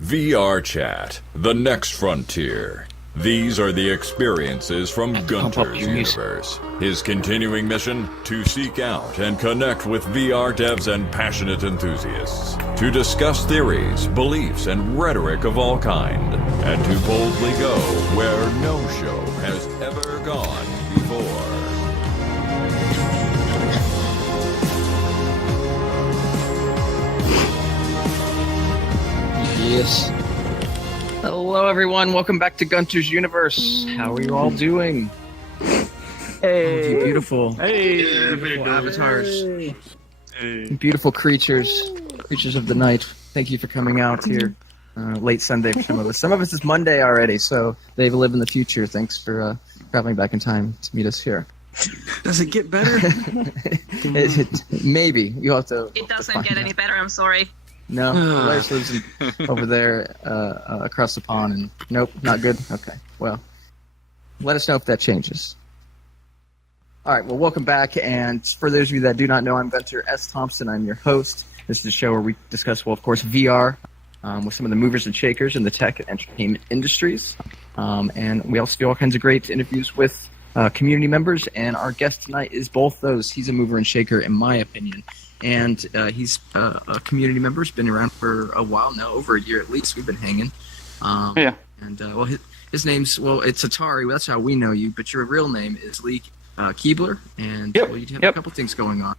VRChat, the next frontier. These are the experiences from Gunter's universe. His continuing mission? To seek out and connect with VR devs and passionate enthusiasts. To discuss theories, beliefs, and rhetoric of all kind. And to boldly go where no show has ever gone before. Yes. Hello, everyone. Welcome back to Gunter's Universe. How are you all doing? Hey, you beautiful. Hey, beautiful avatars. Hey. Beautiful creatures of the night. Thank you for coming out here. Late Sunday for some of us. Some of us it's Monday already, so they live in the future. Thanks for traveling back in time to meet us here. Does it get better? Maybe. You'll have to. It doesn't get any better. I'm sorry. No, Elias lives over there across the pond, and nope, not good. Okay, well, let us know if that changes. All right, well, welcome back, and for those of you that do not know, I'm Gunter S. Thompson. I'm your host. This is a show where we discuss, well, of course, VR with some of the movers and shakers in the tech and entertainment industries, and we also do all kinds of great interviews with community members, and our guest tonight is both those. He's a mover and shaker, in my opinion. And he's a community member. He's been around for a while now, over a year at least. We've been hanging. Yeah. And, well, his name's, well, it's Atari. Well, that's how we know you. But your real name is Lee Kebler. And well, you have a couple things going on.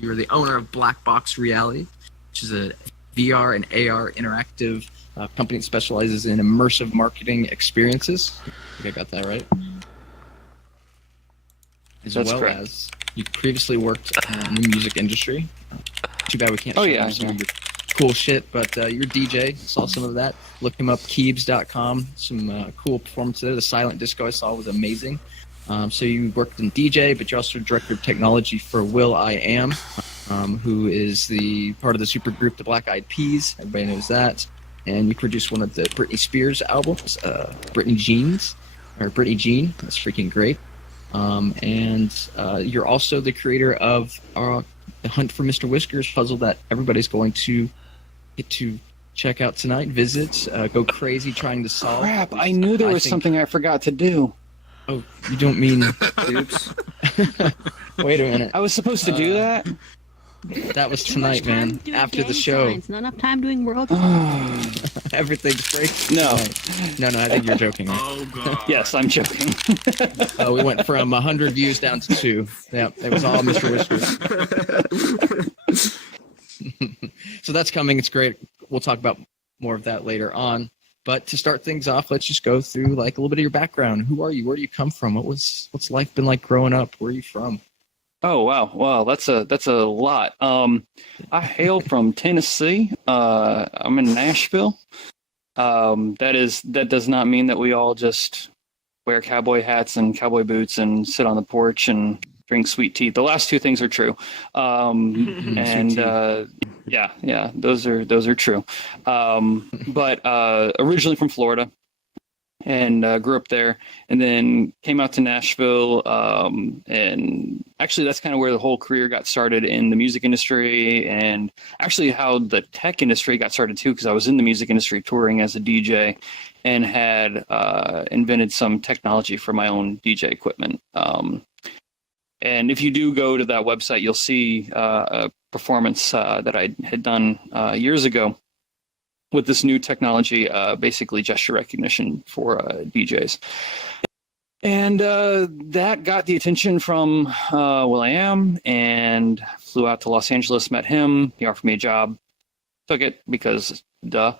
You're the owner of Black Box Reality, which is a VR and AR interactive company that specializes in immersive marketing experiences. I think I got that right. That's correct. As you previously worked in the music industry. Too bad we can't show some of your cool shit, but you're a DJ. Saw some of that. Look him up, Keebz.com. Some cool performance there. The silent disco I saw was amazing. So you worked in DJ, but you're also director of technology for will.i.am, who is the part of the supergroup The Black Eyed Peas. Everybody knows that. And you produced one of the Britney Spears albums, Britney Jean. That's freaking great. And you're also the creator of the Hunt for Mr. Whiskers puzzle that everybody's going to get to check out tonight, visit, go crazy trying to solve. Crap, I knew there was something I forgot to do. Oh, you don't mean... Oops. Wait a minute. I was supposed to do that? That was tonight, man. After the show. Not enough time doing world. Everything's great. No. No, I think you're joking. Oh, God. Yes, I'm joking. We went from 100 views down to 2. Yeah, it was all Mr. Whiskers. So that's coming. It's great. We'll talk about more of that later on. But to start things off, let's just go through like a little bit of your background. Who are you? Where do you come from? What's life been like growing up? Where are you from? Oh, wow, that's a lot. I hail from Tennessee. I'm in Nashville. That does not mean that we all just wear cowboy hats and cowboy boots and sit on the porch and drink sweet tea. The last two things are true. And yeah, those are true. But originally from Florida. And grew up there, and then came out to Nashville, and actually that's kind of where the whole career got started in the music industry, and actually how the tech industry got started too, because I was in the music industry touring as a DJ, and had invented some technology for my own DJ equipment. And if you do go to that website, you'll see a performance that I had done years ago with this new technology, basically gesture recognition for DJs. And that got the attention from will.i.am, and flew out to Los Angeles, met him. He offered me a job, took it because duh,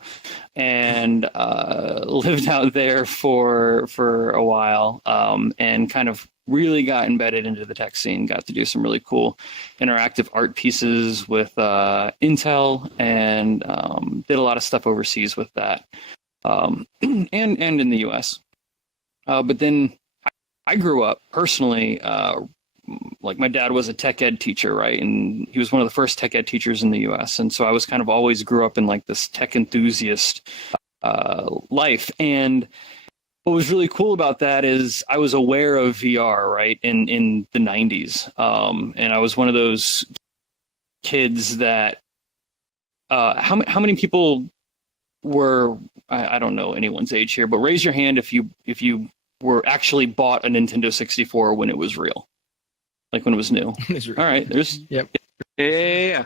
and lived out there for a while, and kind of really got embedded into the tech scene, got to do some really cool interactive art pieces with Intel, and did a lot of stuff overseas with that, and in the US. But then I grew up personally, like my dad was a tech ed teacher, right? And he was one of the first tech ed teachers in the US. And so I was kind of always grew up in like this tech enthusiast life. And what was really cool about that is I was aware of VR, right, in the 90s. And I was one of those kids that how many people were, I don't know anyone's age here, but raise your hand if you were actually bought a Nintendo 64 when it was real, like when it was new. All right, there's Yep. Yeah.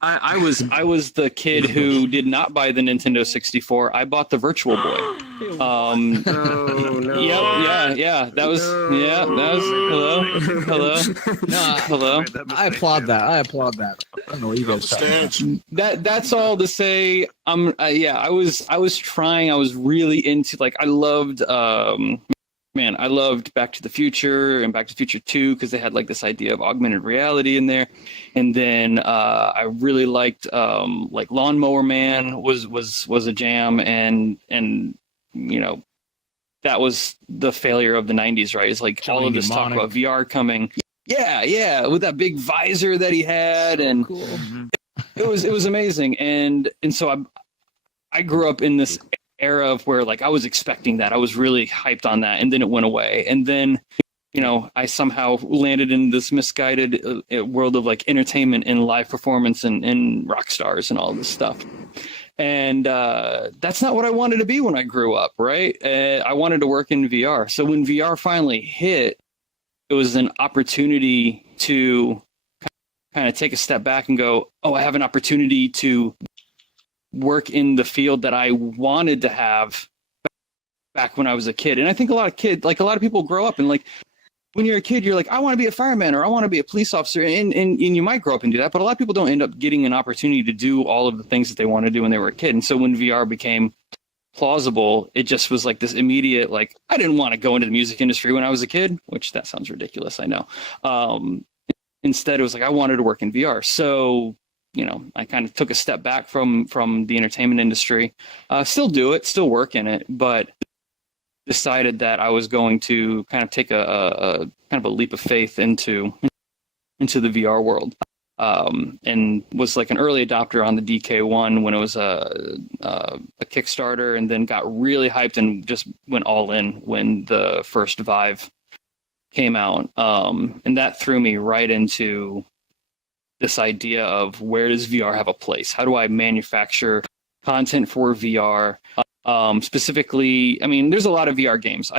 I was the kid who did not buy the Nintendo 64. I bought the Virtual Boy. Oh no! Yeah. That was hello. I applaud that. I don't know what you guys talking about. That's all to say. I was trying. I was really into, like, I loved I loved Back to the Future and Back to the Future 2 because they had like this idea of augmented reality in there. And then I really liked like Lawnmower Man was a jam, and you know, that was the failure of the 90s, right? It's like all of this talk about VR coming. Yeah, with that big visor that he had, and cool. it was amazing. And so I grew up in this era of where, like, I was expecting that. I was really hyped on that, and then it went away. And then, you know, I somehow landed in this misguided world of like entertainment and live performance and rock stars and all this stuff. And that's not what I wanted to be when I grew up, right? I wanted to work in VR. So when VR finally hit, it was an opportunity to kind of take a step back and go, oh, I have an opportunity to work in the field that I wanted to have back when I was a kid. And I think a lot of people grow up and, like, when you're a kid, you're like, I want to be a fireman or I want to be a police officer. And you might grow up and do that, but a lot of people don't end up getting an opportunity to do all of the things that they want to do when they were a kid. And so when VR became plausible, it just was like this immediate, like, I didn't want to go into the music industry when I was a kid, which that sounds ridiculous, I know. Instead, it was like, I wanted to work in VR. So, you know, I kind of took a step back from the entertainment industry, still do it, still work in it, but decided that I was going to kind of take a kind of a leap of faith into the VR world, and was like an early adopter on the DK1 when it was a Kickstarter, and then got really hyped and just went all in when the first Vive came out, and that threw me right into this idea of, where does VR have a place? How do I manufacture content for VR? Specifically, I mean, there's a lot of VR games.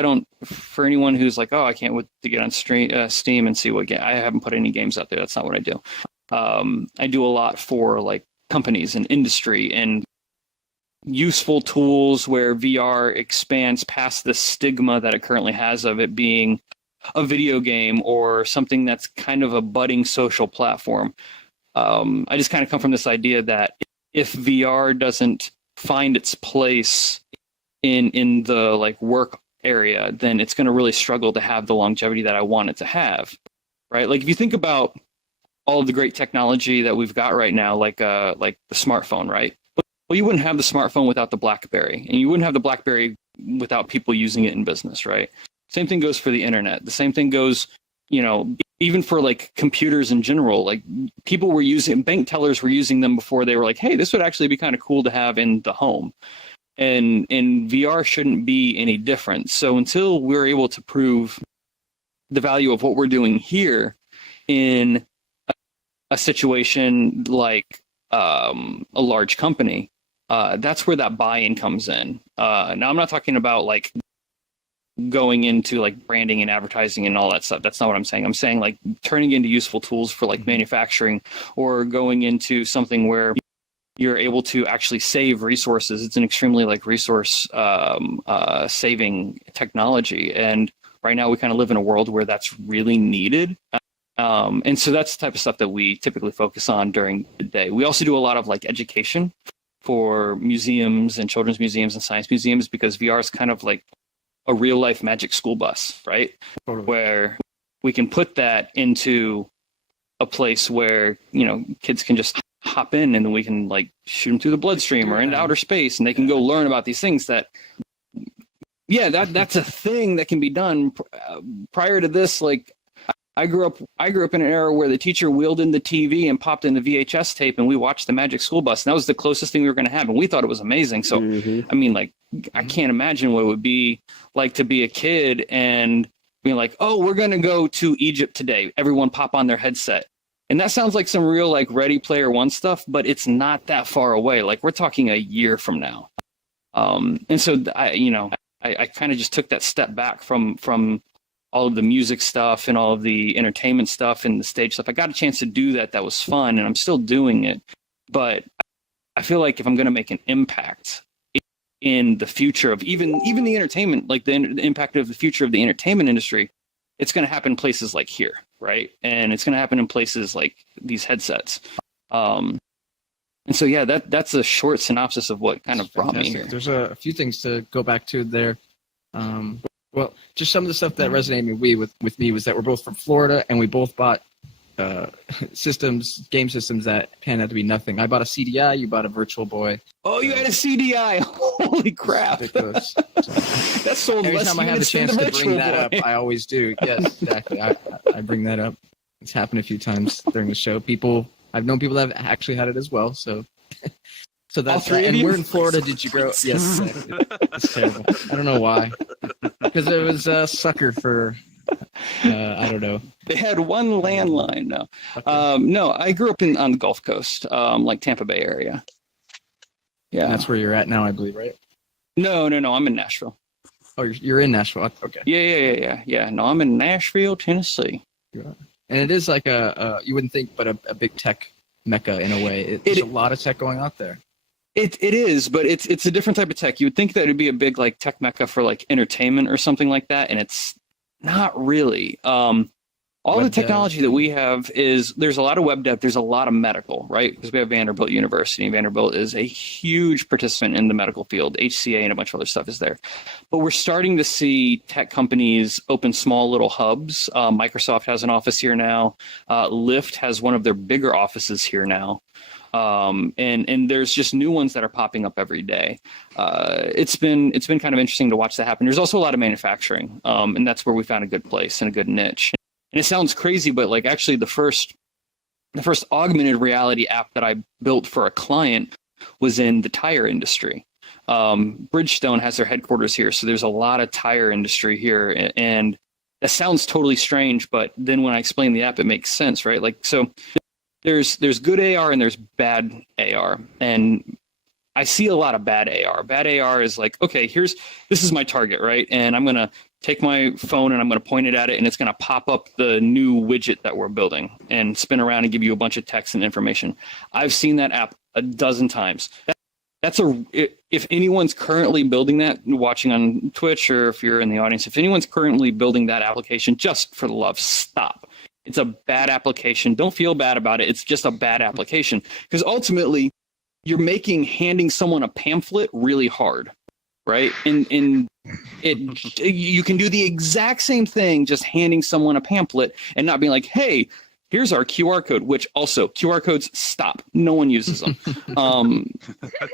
For anyone who's like, oh, I can't wait to get on Steam and see what game. I haven't put any games out there. That's not what I do. I do a lot for, like, companies and industry and useful tools where VR expands past the stigma that it currently has of it being a video game or something that's kind of a budding social platform. I just kind of come from this idea that if VR doesn't find its place in the, like, work area, then it's going to really struggle to have the longevity that I want it to have, right? Like, if you think about all of the great technology that we've got right now, like the smartphone, right? Well, you wouldn't have the smartphone without the BlackBerry, and you wouldn't have the BlackBerry without people using it in business, right? Same thing goes for the internet. The same thing goes, you know, even for, like, computers in general. Like, people were using, bank tellers were using them before they were like, hey, this would actually be kind of cool to have in the home. And VR shouldn't be any different. So until we're able to prove the value of what we're doing here in a situation like a large company, that's where that buy-in comes in. Now, I'm not talking about, like, going into, like, branding and advertising and all that stuff. That's not what I'm saying. I'm saying, like, turning into useful tools for, like, manufacturing, or going into something where you're able to actually save resources. It's an extremely, like, resource saving technology. And right now we kind of live in a world where that's really needed. And so that's the type of stuff that we typically focus on during the day. We also do a lot of, like, education for museums and children's museums and science museums, because VR is kind of like a real life magic school bus, right? Totally. Where we can put that into a place where, you know, kids can just hop in, and then we can, like, shoot them through the bloodstream or into outer space, and they can go learn about these things that, that's a thing that can be done. Prior to this, like, I grew up in an era where the teacher wheeled in the TV and popped in the VHS tape, and we watched the Magic School Bus, and that was the closest thing we were going to have, and we thought it was amazing. So, I mean, like, I can't imagine what it would be like to be a kid and being like, oh, we're going to go to Egypt today. Everyone pop on their headset. And that sounds like some real like Ready Player One stuff, but it's not that far away. Like we're talking a year from now. And so I kind of just took that step back from all of the music stuff and all of the entertainment stuff and the stage stuff. I got a chance to do that. That was fun, and I'm still doing it. But I feel like if I'm going to make an impact in the future of even the entertainment, like the impact of the future of the entertainment industry, it's going to happen in places like here, right? And it's going to happen in places like these headsets. And so, yeah, that's a short synopsis of what kind of brought me here. There's a few things to go back to there. Well, just some of the stuff that resonated with me was that we're both from Florida, and we both bought game systems that panned out to be nothing. I bought a CDI, you bought a Virtual Boy. Oh, you had a CDI! Holy crap! Ridiculous. That sold Every less time I have a units than chance the to bring that Virtual up, Boy. I always do. Yes, exactly. I bring that up. It's happened a few times during the show. I've known people that have actually had it as well. So that's three of and you? where in Florida did you grow? Yes, exactly. It's terrible. I don't know why. Because it was a sucker for I don't know. They had one landline. No, Okay. no. I grew up on the Gulf Coast, like Tampa Bay area. Yeah, And that's where you're at now, I believe, right? No. I'm in Nashville. Oh, you're in Nashville. Okay. Yeah. No, I'm in Nashville, Tennessee. And it is like you wouldn't think, but a big tech mecca in a way. There's a lot of tech going out there. It is, but it's a different type of tech. You would think that it'd be a big like tech mecca for like entertainment or something like that, and it's not really. All Web the technology that we have is there's a lot of web dev, there's a lot of medical, right? Because we have Vanderbilt University. Vanderbilt is a huge participant in the medical field. HCA and a bunch of other stuff is there. But we're starting to see tech companies open small little hubs. Microsoft has an office here now. Lyft has one of their bigger offices here now. And there's just new ones that are popping up every day. It's been kind of interesting to watch that happen. There's also a lot of manufacturing, and that's where we found a good place and a good niche. And it sounds crazy, but like actually the first augmented reality app that I built for a client was in the tire industry. Bridgestone has their headquarters here, so there's a lot of tire industry here, and that sounds totally strange, but then when I explain the app, it makes sense, right? Like, so there's good AR and there's bad AR, and I see a lot of bad AR. Bad AR is like, okay, this is my target, right? And I'm going to take my phone and I'm going to point it at it, and it's going to pop up the new widget that we're building and spin around and give you a bunch of text and information. I've seen that app a dozen times. If anyone's currently building that, watching on Twitch, or if you're in the audience, if anyone's currently building that application, just for the love, stop. It's a bad application. Don't feel bad about it. It's just a bad application, because ultimately you're making handing someone a pamphlet really hard, right? And you can do the exact same thing, just handing someone a pamphlet and not being like, hey, here's our QR code, which also QR codes, stop. No one uses them. Then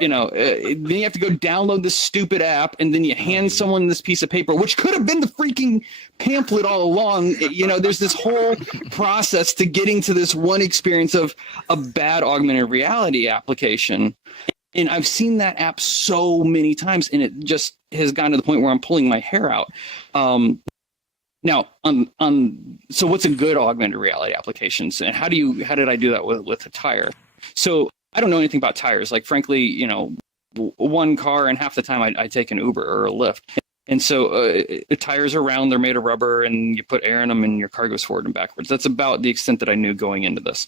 you have to go download this stupid app, and then you hand someone this piece of paper, which could have been the freaking pamphlet all along. There's this whole process to getting to this one experience of a bad augmented reality application. And I've seen that app so many times, and it just has gotten to the point where I'm pulling my hair out. Now, so what's a good augmented reality applications, and how did I do that with a tire? So I don't know anything about tires. Like, frankly, one car, and half the time I take an Uber or a Lyft. And so the tires are round, they're made of rubber, and you put air in them and your car goes forward and backwards. That's about the extent that I knew going into this.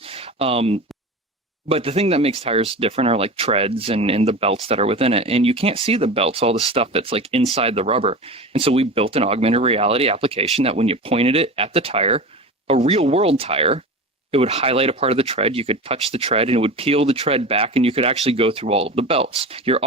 But the thing that makes tires different are like treads and the belts that are within it. And you can't see the belts, all the stuff that's like inside the rubber. And so we built an augmented reality application that when you pointed it at the tire, a real world tire, it would highlight a part of the tread. You could touch the tread and it would peel the tread back, and you could actually go through all of the belts. You're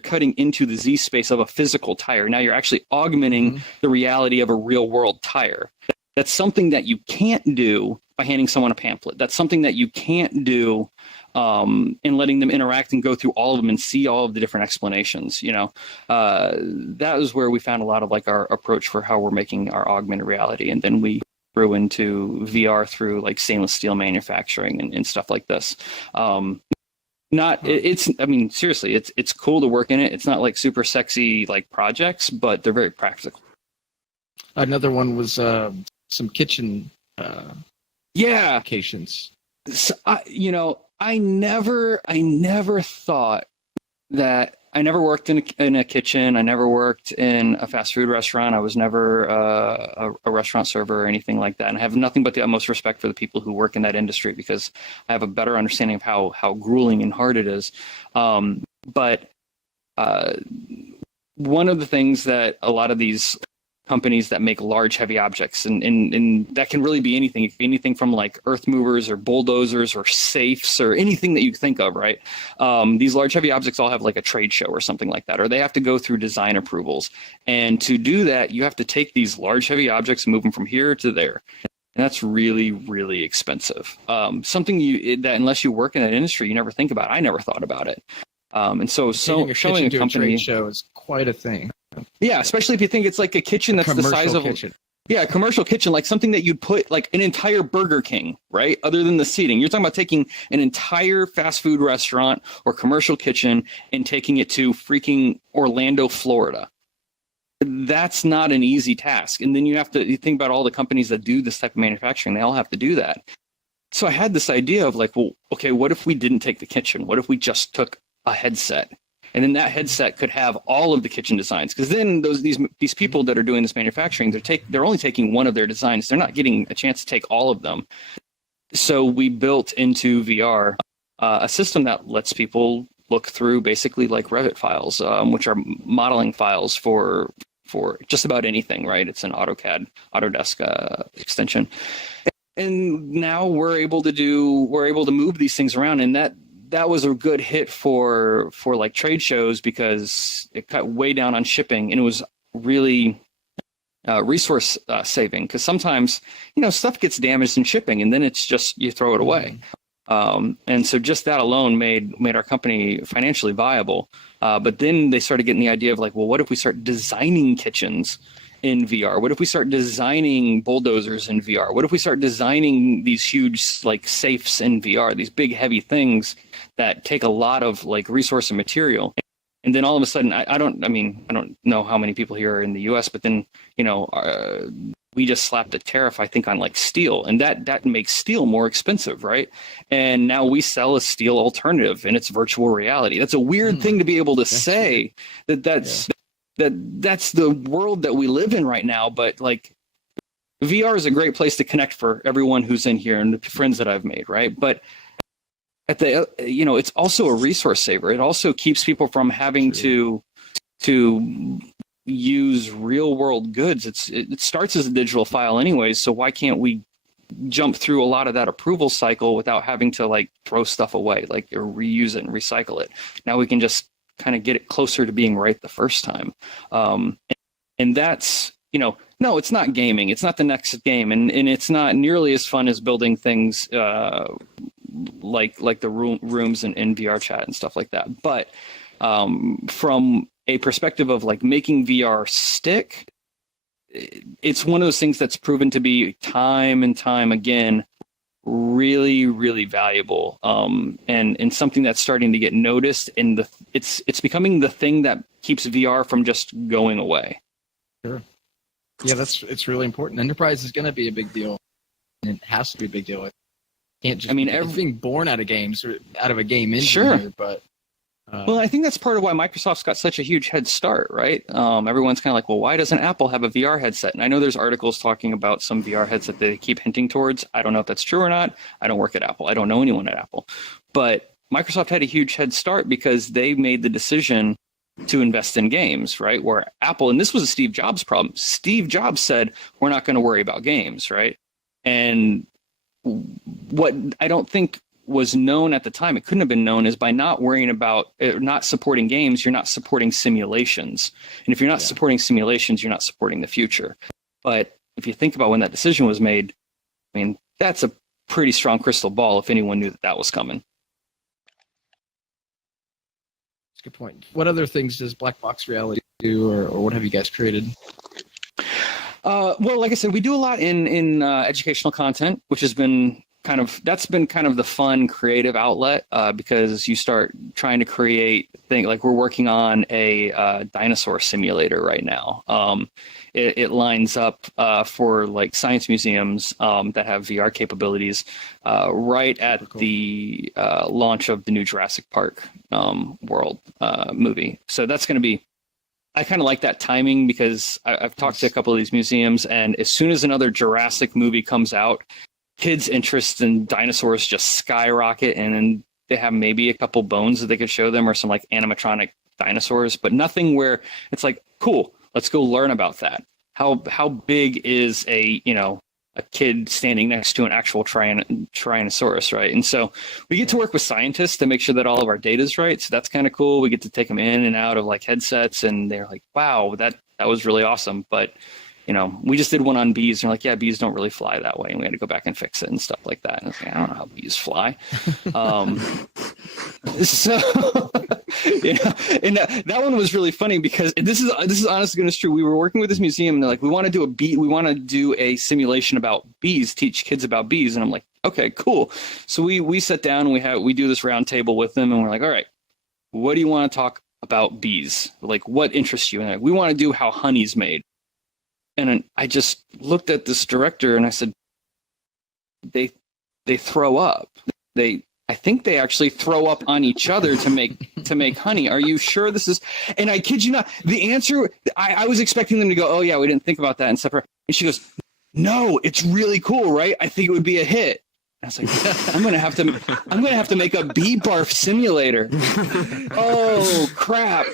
cutting into the Z space of a physical tire. Now you're actually augmenting the reality of a real world tire. That's something that you can't do by handing someone a pamphlet. That's something that you can't do and letting them interact and go through all of them and see all of the different explanations. That was where we found a lot of like our approach for how we're making our augmented reality. And then we grew into VR through like stainless steel manufacturing and stuff like this. Seriously, it's cool to work in it. It's not like super sexy like projects, but they're very practical. Another one was some kitchen applications. So I never thought that. I never worked in a kitchen. I never worked in a fast food restaurant. I was never a restaurant server or anything like that. And I have nothing but the utmost respect for the people who work in that industry, because I have a better understanding of how grueling and hard it is. But one of the things that a lot of these companies that make large, heavy objects, and that can really be anything. It can be anything from like earth movers or bulldozers or safes or anything that you think of, right? These large, heavy objects all have like a trade show or something like that, or they have to go through design approvals. And to do that, you have to take these large, heavy objects and move them from here to there. And that's really, really expensive. Something that unless you work in that industry, you never think about. I never thought about it. And so showing a company trade show is quite a thing. Yeah, especially if you think it's like a kitchen that's the size of a commercial kitchen, like something that you'd put like an entire Burger King, right? Other than the seating, you're talking about taking an entire fast food restaurant or commercial kitchen and taking it to freaking Orlando, Florida. That's not an easy task. And then you think about all the companies that do this type of manufacturing. They all have to do that. So I had this idea of like, well, okay, what if we didn't take the kitchen? What if we just took a headset? And then that headset could have all of the kitchen designs, because then these people that are doing this manufacturing, they're only taking one of their designs. They're not getting a chance to take all of them. So we built into VR a system that lets people look through basically like Revit files, which are modeling files for just about anything, right? It's an Autodesk extension. And now we're able to move these things around, and that was a good hit for like trade shows, because it cut way down on shipping, and it was really resource saving, because sometimes stuff gets damaged in shipping and then it's just you throw it away. And so just that alone made our company financially viable. But then they started getting the idea of like, well, what if we start designing kitchens in VR? What if we start designing bulldozers in VR? What if we start designing these huge like safes in VR, these big heavy things that take a lot of like resource and material? And then all of a sudden, I don't know how many people here are in the US, but then, we just slapped a tariff, I think, on like steel, and that makes steel more expensive, right? And now we sell a steel alternative, and it's virtual reality. That's a weird thing to be able to say that's the world that we live in right now. But like VR is a great place to connect for everyone who's in here and the friends that I've made, right? But it's also a resource saver. It also keeps people from having to use real world goods. It starts as a digital file anyways, so why can't we jump through a lot of that approval cycle without having to like throw stuff away, like or reuse it and recycle it? Now we can just kind of get it closer to being right the first time. And that's, no, it's not gaming. It's not the next game. And it's not nearly as fun as building things like the rooms in VRChat and stuff like that. But from a perspective of like making VR stick, it's one of those things that's proven to be time and time again really, really valuable, and something that's starting to get noticed. And it's becoming the thing that keeps VR from just going away. Sure. Yeah, it's really important. Enterprise is going to be a big deal, and it has to be a big deal. It can't just being born out of games or out of a game engine. Sure. Here, but well, I think that's part of why Microsoft's got such a huge head start, right? Everyone's kind of like, well, why doesn't Apple have a VR headset? And I know there's articles talking about some VR headset that they keep hinting towards. I don't know if that's true or not. I don't work at Apple. I don't know anyone at Apple. But Microsoft had a huge head start because they made the decision to invest in games, right? Where Apple, and this was a Steve Jobs problem. Steve Jobs said, we're not going to worry about games, right? And what I don't think was known at the time, it couldn't have been known, is by not worrying about, not supporting games, you're not supporting simulations. And if you're not supporting simulations, you're not supporting the future. But if you think about when that decision was made, I mean, that's a pretty strong crystal ball if anyone knew that was coming. That's a good point. What other things does Black Box Reality do, or what have you guys created? Well, like I said, we do a lot in educational content, which has been that's been kind of the fun creative outlet, because you start trying to create things like we're working on a dinosaur simulator right now. It lines up for like science museums that have VR capabilities right at the launch of the new Jurassic Park world movie. So that's going to be, I kind of like that timing because I've talked to a couple of these museums, and as soon as another Jurassic movie comes out, kids' interest in dinosaurs just skyrocket, and then they have maybe a couple bones that they could show them or some like animatronic dinosaurs, but nothing where it's like, cool, let's go learn about that. How big is a kid standing next to an actual Tyrannosaurus, right? And so we get to work with scientists to make sure that all of our data is right. So that's kind of cool. We get to take them in and out of like headsets, and they're like, wow, that was really awesome. But we just did one on bees, and they're like, yeah, bees don't really fly that way, and we had to go back and fix it and stuff like that. And I was like, I don't know how bees fly. And that one was really funny because this is honestly going to be true. We were working with this museum, and they're like, we want to do a simulation about bees, teach kids about bees, and I'm like, okay, cool. So we sit down and we do this round table with them, and we're like, all right, what do you want to talk about bees? Like, what interests you? And like, we want to do how honey's made. And I just looked at this director and I said, they throw up. I think they actually throw up on each other to make honey. Are you sure this is? And I kid you not, the answer, I was expecting them to go, oh yeah, we didn't think about that and stuff. And she goes, no, it's really cool, right? I think it would be a hit. I was like, I'm gonna have to make a bee barf simulator. Oh crap!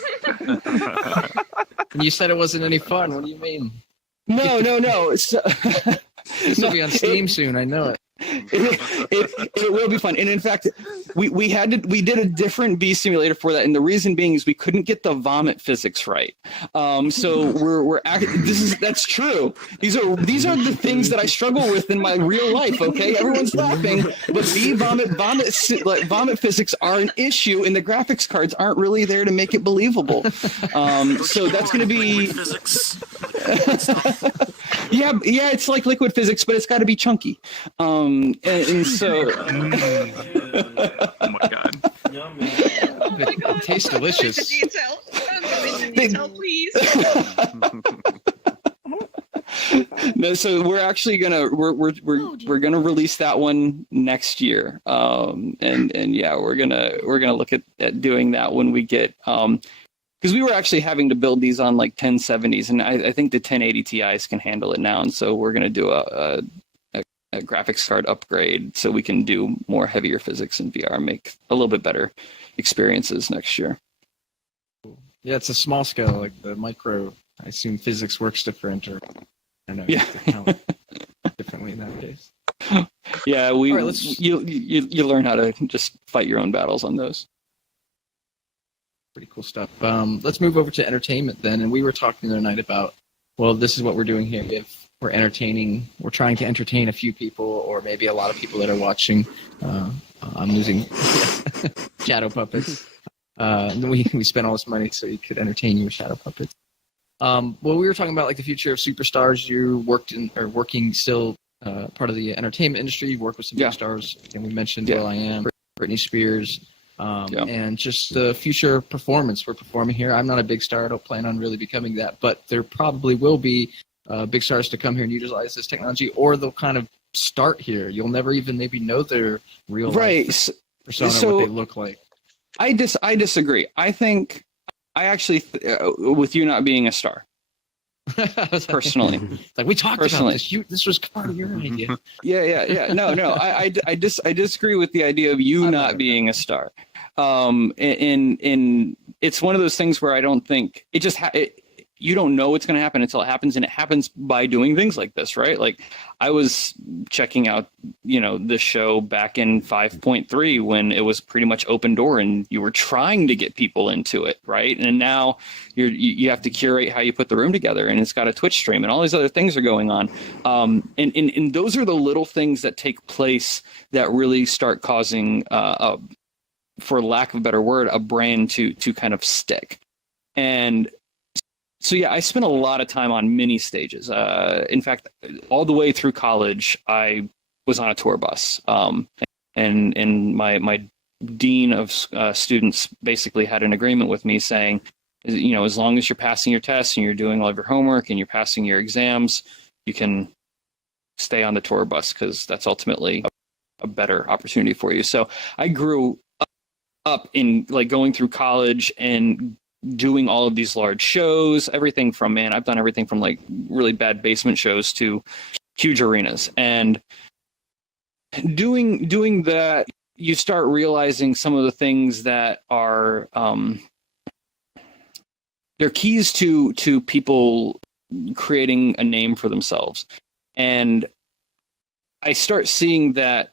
You said it wasn't any fun. What do you mean? No. This will be on Steam soon. I know it. It will be fun. And in fact, we did a different bee simulator for that, and the reason being is we couldn't get the vomit physics right. So that's true. These are the things that I struggle with in my real life. Okay, everyone's laughing, but bee vomit physics are an issue, and the graphics cards aren't really there to make it believable. So that's going to be physics. Yeah, it's like liquid physics, but it's got to be chunky. And so, oh my god, it tastes delicious. Detail, please. No, so we're actually gonna we're gonna release that one next year, and yeah, we're gonna look at doing that when we get because we were actually having to build these on like 1070s, and I think the 1080 Ti's can handle it now, and so we're gonna do a graphics card upgrade so we can do more heavier physics in VR, make a little bit better experiences next year. Yeah, it's a small scale, like the micro. I assume physics works different, or I don't know. Yeah, differently in that case. Yeah, right, you learn how to just fight your own battles on those. Pretty cool stuff. Let's move over to entertainment then. And we were talking the other night about, well, this is what we're doing here. We're trying to entertain a few people, or maybe a lot of people that are watching. I'm using shadow puppets. We spent all this money so you could entertain you with shadow puppets. Well, we were talking about like the future of superstars. You working still part of the entertainment industry. You work with some big stars, and we mentioned will.i.am, Britney Spears, and just the future performance. We're performing here. I'm not a big star. I don't plan on really becoming that, but there probably will be big stars to come here and utilize this technology, or they'll kind of start here. You'll never even maybe know their real life persona, what they look like. I disagree. I think I actually, with you not being a star, personally, like we talked about this. This was part of your idea. Yeah. No. I disagree with the idea of you not being a star. In it's one of those things where I don't think it just you don't know what's going to happen until it happens, and it happens by doing things like this, right? Like I was checking out, the show back in 5.3 when it was pretty much open door, and you were trying to get people into it, right? And now you have to curate how you put the room together, and it's got a Twitch stream, and all these other things are going on. And those are the little things that take place that really start causing, for lack of a better word, a brand to kind of stick. And so, yeah, I spent a lot of time on mini stages. In fact, all the way through college, I was on a tour bus. And my dean of students basically had an agreement with me saying, you know, as long as you're passing your tests and you're doing all of your homework and you're passing your exams, you can stay on the tour bus because that's ultimately a better opportunity for you. So I grew up in like going through college and doing all of these large shows, everything from, man, I've done everything from like really bad basement shows to huge arenas. And doing that, you start realizing some of the things that are they're keys to people creating a name for themselves. And I start seeing that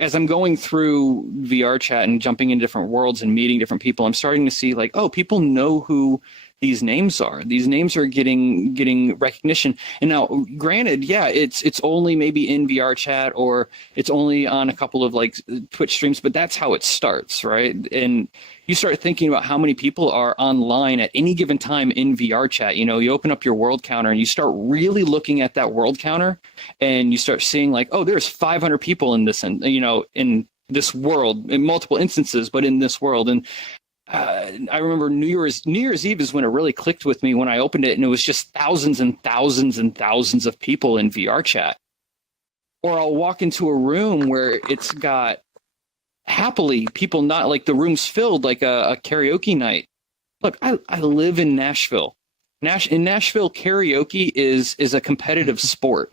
as I'm going through VRChat and jumping in different worlds and meeting different people, I'm starting to see like, oh, people know who these names are. These names are getting recognition. And now, granted, yeah, it's only maybe in VRChat or it's only on a couple of like Twitch streams, but that's how it starts, right? And you start thinking about how many people are online at any given time in VRChat. You know, you open up your world counter and you start really looking at that world counter, and you start seeing like, oh, there's 500 people in this, and you know, in this world, in multiple instances, but in this world. And I remember New Year's Eve is when it really clicked with me when I opened it, and it was just thousands and thousands and thousands of people in VRChat. Or I'll walk into a room where it's got happily people, not like the room's filled like a karaoke night. Look, I live in Nashville. In Nashville, karaoke is a competitive sport.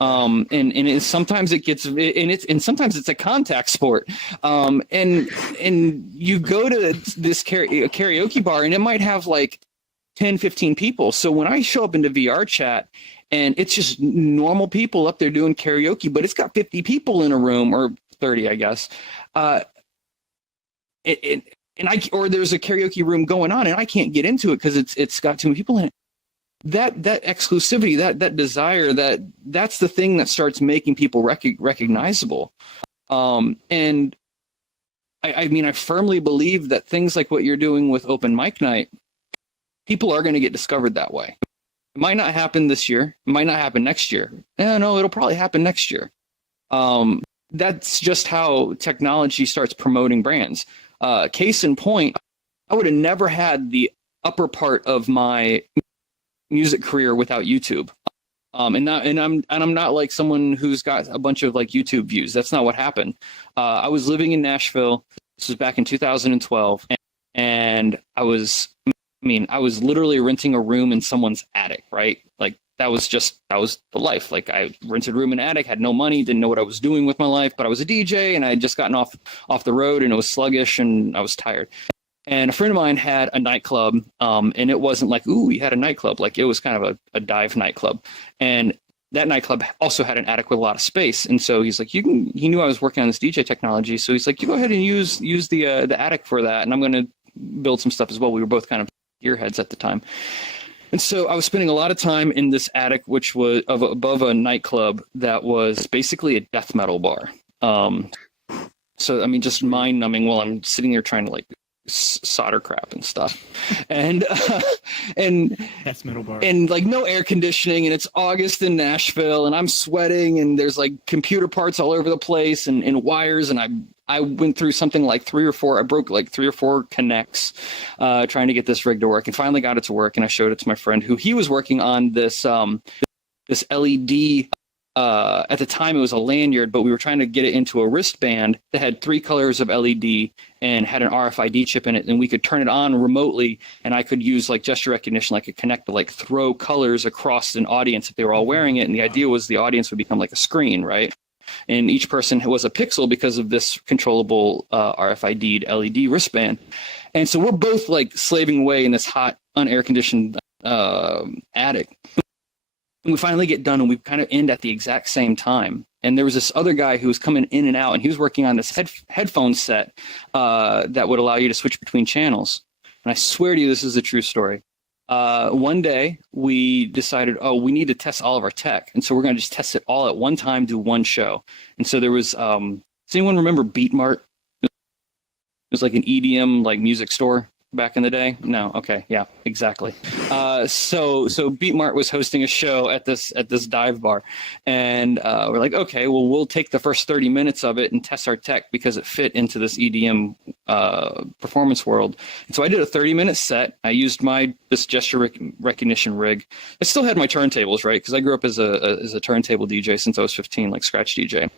And sometimes it gets, and sometimes it's a contact sport. And you go to this karaoke bar and it might have like 10, 15 people. So when I show up into VRChat and it's just normal people up there doing karaoke, but it's got 50 people in a room, or 30, I guess. Or there's a karaoke room going on and I can't get into it because it's got too many people in it. That exclusivity, that desire, that's the thing that starts making people recognizable. And I mean, I firmly believe that things like what you're doing with Open Mic Night, people are going to get discovered that way. It might not happen this year. It might not happen next year. No, it'll probably happen next year. That's just how technology starts promoting brands. Case in point, I would have never had the upper part of my music career without YouTube. And I'm not like someone who's got a bunch of like YouTube views. That's not what happened. I was living in Nashville. This was back in 2012, and I was literally renting a room in someone's attic, right? Like that was the life. Like I rented a room in an attic, had no money, didn't know what I was doing with my life, but I was a DJ and I had just gotten off the road and it was sluggish and I was tired. And a friend of mine had a nightclub, and it wasn't like, ooh, he had a nightclub. Like it was kind of a dive nightclub. And that nightclub also had an attic with a lot of space. And so he's like, he knew I was working on this DJ technology. So he's like, you go ahead and use the attic for that. And I'm going to build some stuff as well. We were both kind of gearheads at the time. And so I was spending a lot of time in this attic, which was above a nightclub that was basically a death metal bar. So, I mean, just mind numbing while I'm sitting there trying to like solder crap and stuff, and that's metal bar, and like no air conditioning, and it's August in Nashville, and I'm sweating, and there's like computer parts all over the place, and wires, and I went through something like I broke like 3 or 4 connects trying to get this rig to work, and finally got it to work, and I showed it to my friend he was working on this LED. At the time, it was a lanyard, but we were trying to get it into a wristband that had 3 colors of LED and had an RFID chip in it, and we could turn it on remotely, and I could use like gesture recognition, like a Connect to like throw colors across an audience if they were all wearing it, and the idea was the audience would become like a screen, right? And each person was a pixel because of this controllable RFID LED wristband. And so we're both like slaving away in this hot, unair-conditioned attic. And we finally get done, and we kind of end at the exact same time. And there was this other guy who was coming in and out, and he was working on this headphone set that would allow you to switch between channels. And I swear to you, this is a true story. One day, we decided, we need to test all of our tech. And so we're going to just test it all at one time, do one show. And so there was, does anyone remember Beat Mart? It was like an EDM like music store. back in the day? No. Okay. Yeah, exactly. So Beat Mart was hosting a show at this dive bar, and we're like, okay, well, we'll take the first 30 minutes of it and test our tech because it fit into this EDM performance world. And so I did a 30-minute set. I used this gesture recognition rig. I still had my turntables, right? Because I grew up as a turntable DJ since I was 15, like scratch DJ.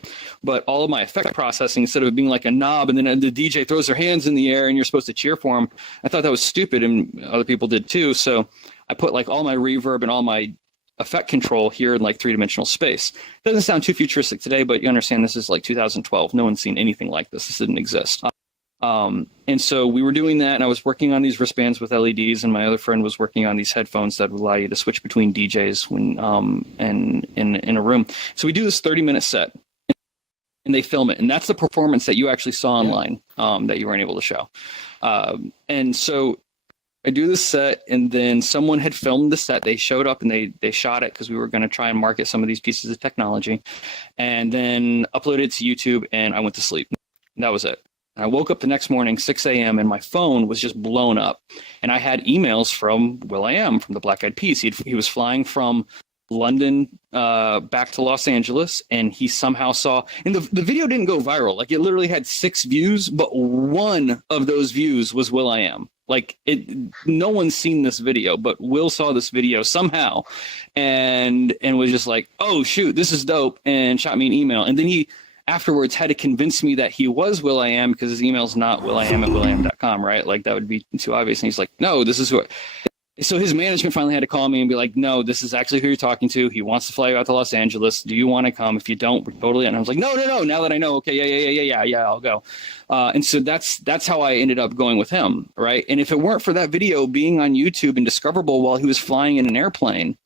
But all of my effect processing, instead of it being like a knob and then the DJ throws their hands in the air and you're supposed to cheer for them, I thought that was stupid, and other people did too. So I put like all my reverb and all my effect control here in like three-dimensional space. Doesn't sound too futuristic today, but you understand this is like 2012. No one's seen anything like this. This didn't exist. And so we were doing that, and I was working on these wristbands with LEDs, and my other friend was working on these headphones that would allow you to switch between DJs when and in a room. So we do this 30-minute set, and they film it, and that's the performance that you actually saw online that you weren't able to show. And so I do this set, and then someone had filmed the set. They showed up and they shot it because we were going to try and market some of these pieces of technology, and then uploaded it to YouTube, and I went to sleep. That was it. I woke up the next morning, 6 a.m., and my phone was just blown up. And I had emails from will.i.am, from the Black Eyed Peas. He was flying from London back to Los Angeles, and he somehow saw, and the video didn't go viral. Like, it literally had 6 views, but one of those views was will.i.am. Like, no one's seen this video, but Will saw this video somehow and was just like, oh, shoot, this is dope, and shot me an email. And then he afterwards had to convince me that he was will.i.am because his email's not william@william.com, right? Like, that would be too obvious. And he's like, no, this is who. So his management finally had to call me and be like, no, this is actually who you're talking to. He wants to fly you out to Los Angeles. Do you want to come? If you don't, we're totally. And I was like, no. Now that I know, okay, yeah, I'll go. And so that's how I ended up going with him, right? And if it weren't for that video being on YouTube and discoverable while he was flying in an airplane,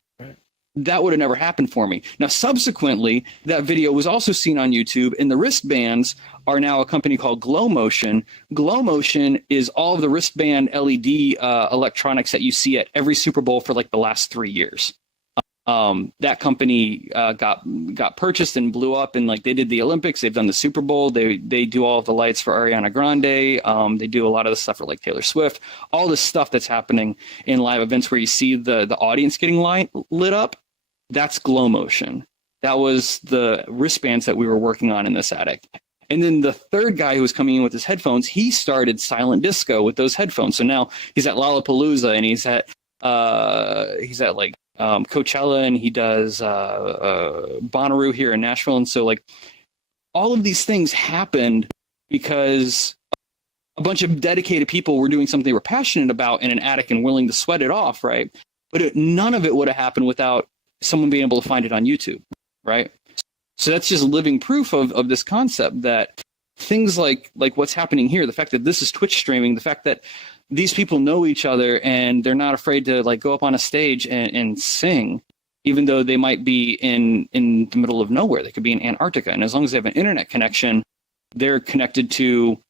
that would have never happened for me. Now, subsequently, that video was also seen on YouTube, and the wristbands are now a company called Glow Motion. Glow Motion is all of the wristband LED electronics that you see at every Super Bowl for like the last 3 years. That company got purchased and blew up, and like they did the Olympics, they've done the Super Bowl, they do all of the lights for Ariana Grande, they do a lot of the stuff for like Taylor Swift, all this stuff that's happening in live events where you see the audience getting lit up. That's Glow Motion. That was the wristbands that we were working on in this attic. And then the third guy who was coming in with his headphones, he started silent disco with those headphones. So now he's at Lollapalooza, and he's at like Coachella, and he does Bonnaroo here in Nashville. And so like all of these things happened because a bunch of dedicated people were doing something they were passionate about in an attic and willing to sweat it off, right? But none of it would have happened without someone being able to find it on YouTube, right? So that's just living proof of this concept that things like what's happening here, the fact that this is Twitch streaming, the fact that these people know each other and they're not afraid to like go up on a stage and sing, even though they might be in the middle of nowhere. They could be in Antarctica, and as long as they have an internet connection, they're connected to,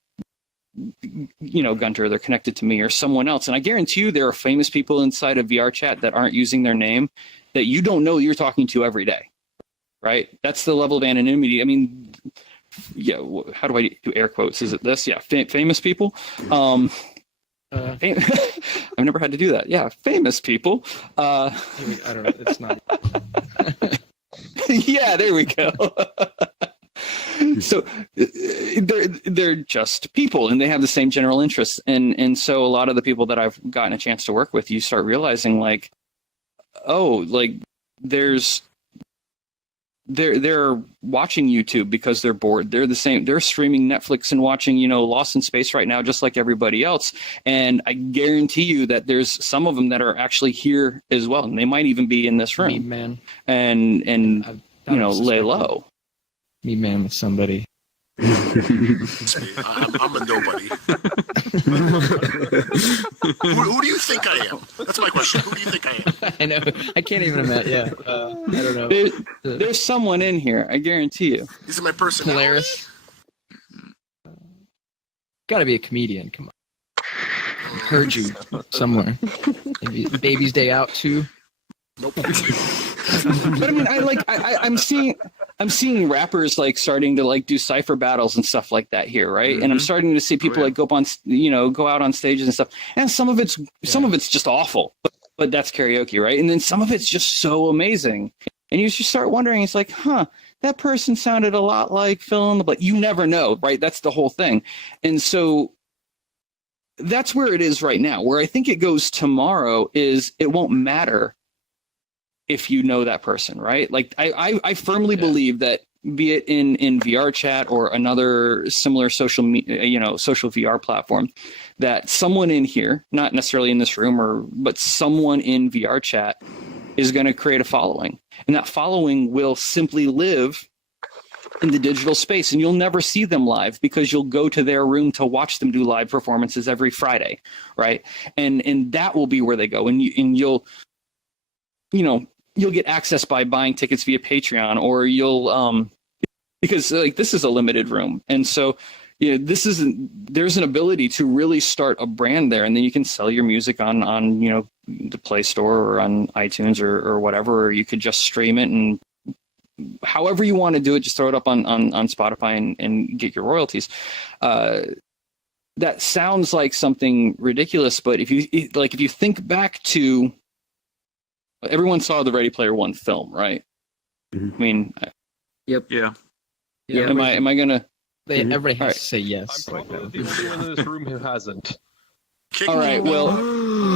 Gunter, they're connected to me or someone else. And I guarantee you there are famous people inside of VRChat that aren't using their name that you don't know you're talking to every day, right? That's the level of anonymity. I mean, yeah, how do I do air quotes? Is it this? Yeah, famous people. I've never had to do that. Yeah, famous people. I don't know. It's not. Yeah, there we go. So they're just people, and they have the same general interests. And so a lot of the people that I've gotten a chance to work with, you start realizing like, oh, like they're watching YouTube because they're bored. They're the same. They're streaming Netflix and watching, Lost in Space right now, just like everybody else. And I guarantee you that there's some of them that are actually here as well, and they might even be in this room. Me, man. And lay low. Me, man, with somebody. I'm a nobody. who do you think I am? That's my question. Who do you think I am? I know. I can't even imagine. Yeah. I don't know. There's someone in here. I guarantee you. This is my personality. Polaris. Got to be a comedian. Come on. Heard you somewhere. Maybe Baby's Day Out too. Nope. But I mean, I'm seeing rappers like starting to like do cypher battles and stuff like that here, right? And I'm starting to see people like go out on stages and stuff. And some of it's just awful, but that's karaoke, right? And then some of it's just so amazing. And you just start wondering, it's like, that person sounded a lot like fill in the blank. You never know, right? That's the whole thing. And so that's where it is right now. Where I think it goes tomorrow is it won't matter if you know that person, right? Like I firmly believe that, be it in VRChat or another similar social VR platform, that someone in here, not necessarily in this room, but someone in VRChat is going to create a following, and that following will simply live in the digital space, and you'll never see them live because you'll go to their room to watch them do live performances every Friday, right? And that will be where they go, and you'll get access by buying tickets via Patreon, or you'll because like this is a limited room, and so there's an ability to really start a brand there, and then you can sell your music on the Play Store or on iTunes or whatever, or you could just stream it, and however you want to do it, just throw it up on Spotify and get your royalties. That sounds like something ridiculous, but if you think back to, everyone saw the Ready Player One film, right? Mm-hmm. I mean, yep. Yeah. Am I gonna? Everybody has to say yes. I'm probably the only one in this room who hasn't. All right, well,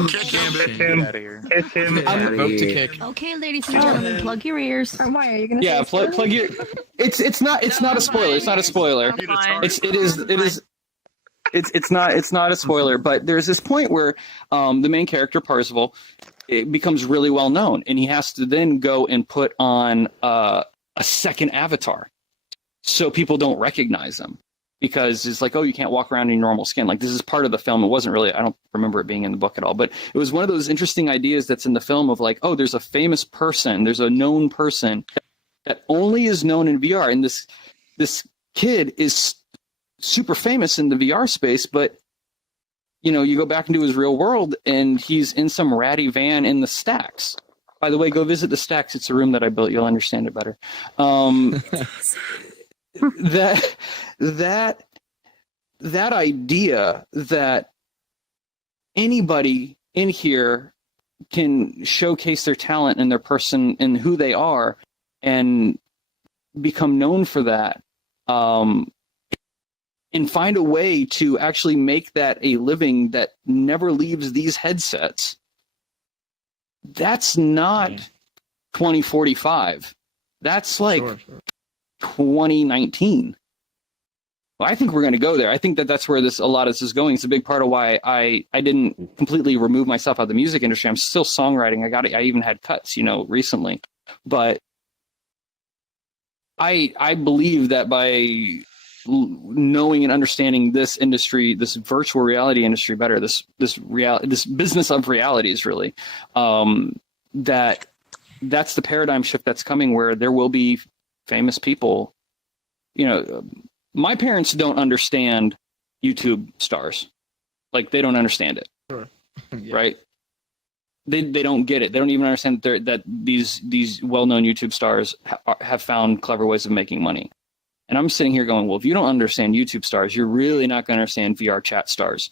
Kick him. Get out of here. Kick him. Vote to kick. Okay, ladies and gentlemen, plug your ears. Why are you gonna? Yeah, plug your. It's not a spoiler. It's not a spoiler. It's not a spoiler. But there's this point where the main character Parzival, it becomes really well known, and he has to then go and put on a second avatar, so people don't recognize him, because it's like, oh, you can't walk around in your normal skin. Like, this is part of the film. It wasn't really, I don't remember it being in the book at all, but it was one of those interesting ideas that's in the film of like, oh, there's a famous person, there's a known person that only is known in VR, and this kid is super famous in the VR space, but you go back into his real world and he's in some ratty van in the stacks. By the way, go visit the stacks. It's a room that I built. You'll understand it better. That idea that anybody in here can showcase their talent and their person and who they are and become known for that, and find a way to actually make that a living that never leaves these headsets. That's not 2045. That's like 2019. Well, I think we're going to go there. I think that's where a lot of this is going. It's a big part of why I didn't completely remove myself out of the music industry. I'm still songwriting. I even had cuts, recently. But I believe that by knowing and understanding this industry, this virtual reality industry better, this business of realities, really, that's the paradigm shift that's coming, where there will be famous people. My parents don't understand YouTube stars. Like, they don't understand it. Sure. Yeah. Right? They don't get it. They don't even understand that these well-known YouTube stars have found clever ways of making money. And I'm sitting here going, well, if you don't understand YouTube stars, you're really not going to understand VRChat stars.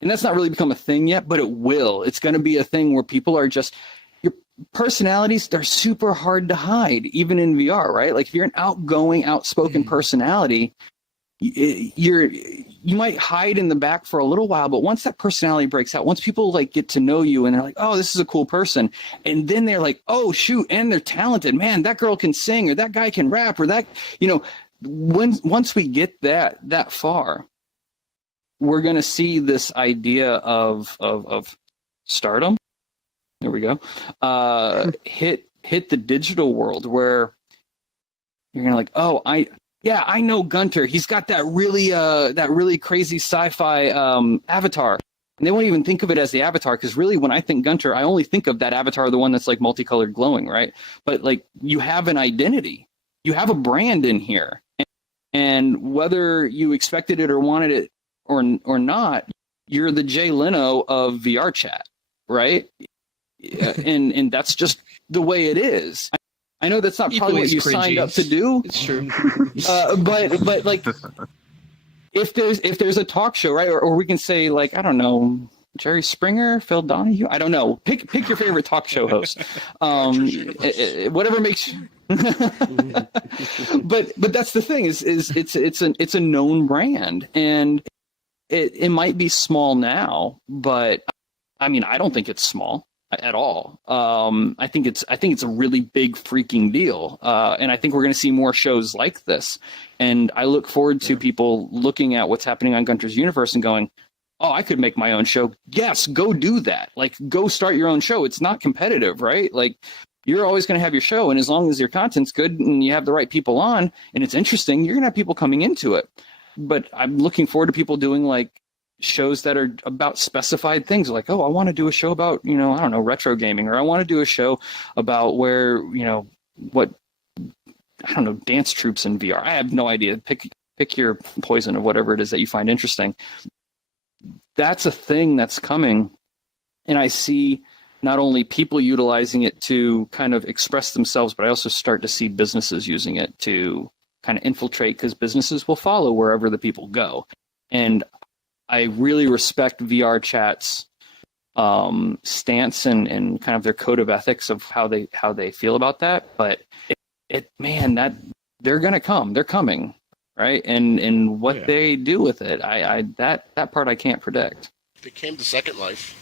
And that's not really become a thing yet, but it will. It's going to be a thing where people are just, your personalities, they're super hard to hide, even in VR, right? Like, if you're an outgoing, outspoken personality, you might hide in the back for a little while, but once that personality breaks out, once people like get to know you and they're like, oh, this is a cool person, and then they're like, oh shoot, and they're talented, man, that girl can sing, or that guy can rap, or that, once we get that far, we're going to see this idea of stardom. There we go. Hit the digital world, where you're going to like, oh, I know Gunter. He's got that really crazy sci-fi avatar. And they won't even think of it as the avatar, because really, when I think Gunter, I only think of that avatar, the one that's like multicolored glowing, right? But like, you have an identity. You have a brand in here. And whether you expected it or wanted it or not, you're the Jay Leno of VRChat, right? and that's just the way it is. I know that's not probably what you signed up to do. It's true. But like, if there's a talk show, right, or we can say like, I don't know, Jerry Springer, Phil Donahue, I don't know. Pick your favorite talk show host. Whatever makes. but that's the thing is it's a known brand, and it might be small now, but I mean, I don't think it's small at all. I think it's a really big freaking deal, and I think we're going to see more shows like this. And I look forward to people looking at what's happening on Gunter's Universe and going, "Oh, I could make my own show." Yes, go do that. Like, go start your own show. It's not competitive, right? Like, you're always going to have your show, and as long as your content's good and you have the right people on and it's interesting, you're going to have people coming into it. But I'm looking forward to people doing like shows that are about specified things, like, oh, I want to do a show about, I don't know, retro gaming, or I want to do a show about where, what, I don't know, dance troops in VR. I have no idea. Pick your poison or whatever it is that you find interesting. That's a thing that's coming. And I see not only people utilizing it to kind of express themselves, but I also start to see businesses using it to kind of infiltrate, because businesses will follow wherever the people go. And I really respect VRChat's stance and kind of their code of ethics of how they feel about that. But that they're going to come. They're coming, right? And what they do with it, that part I can't predict. They came to Second Life.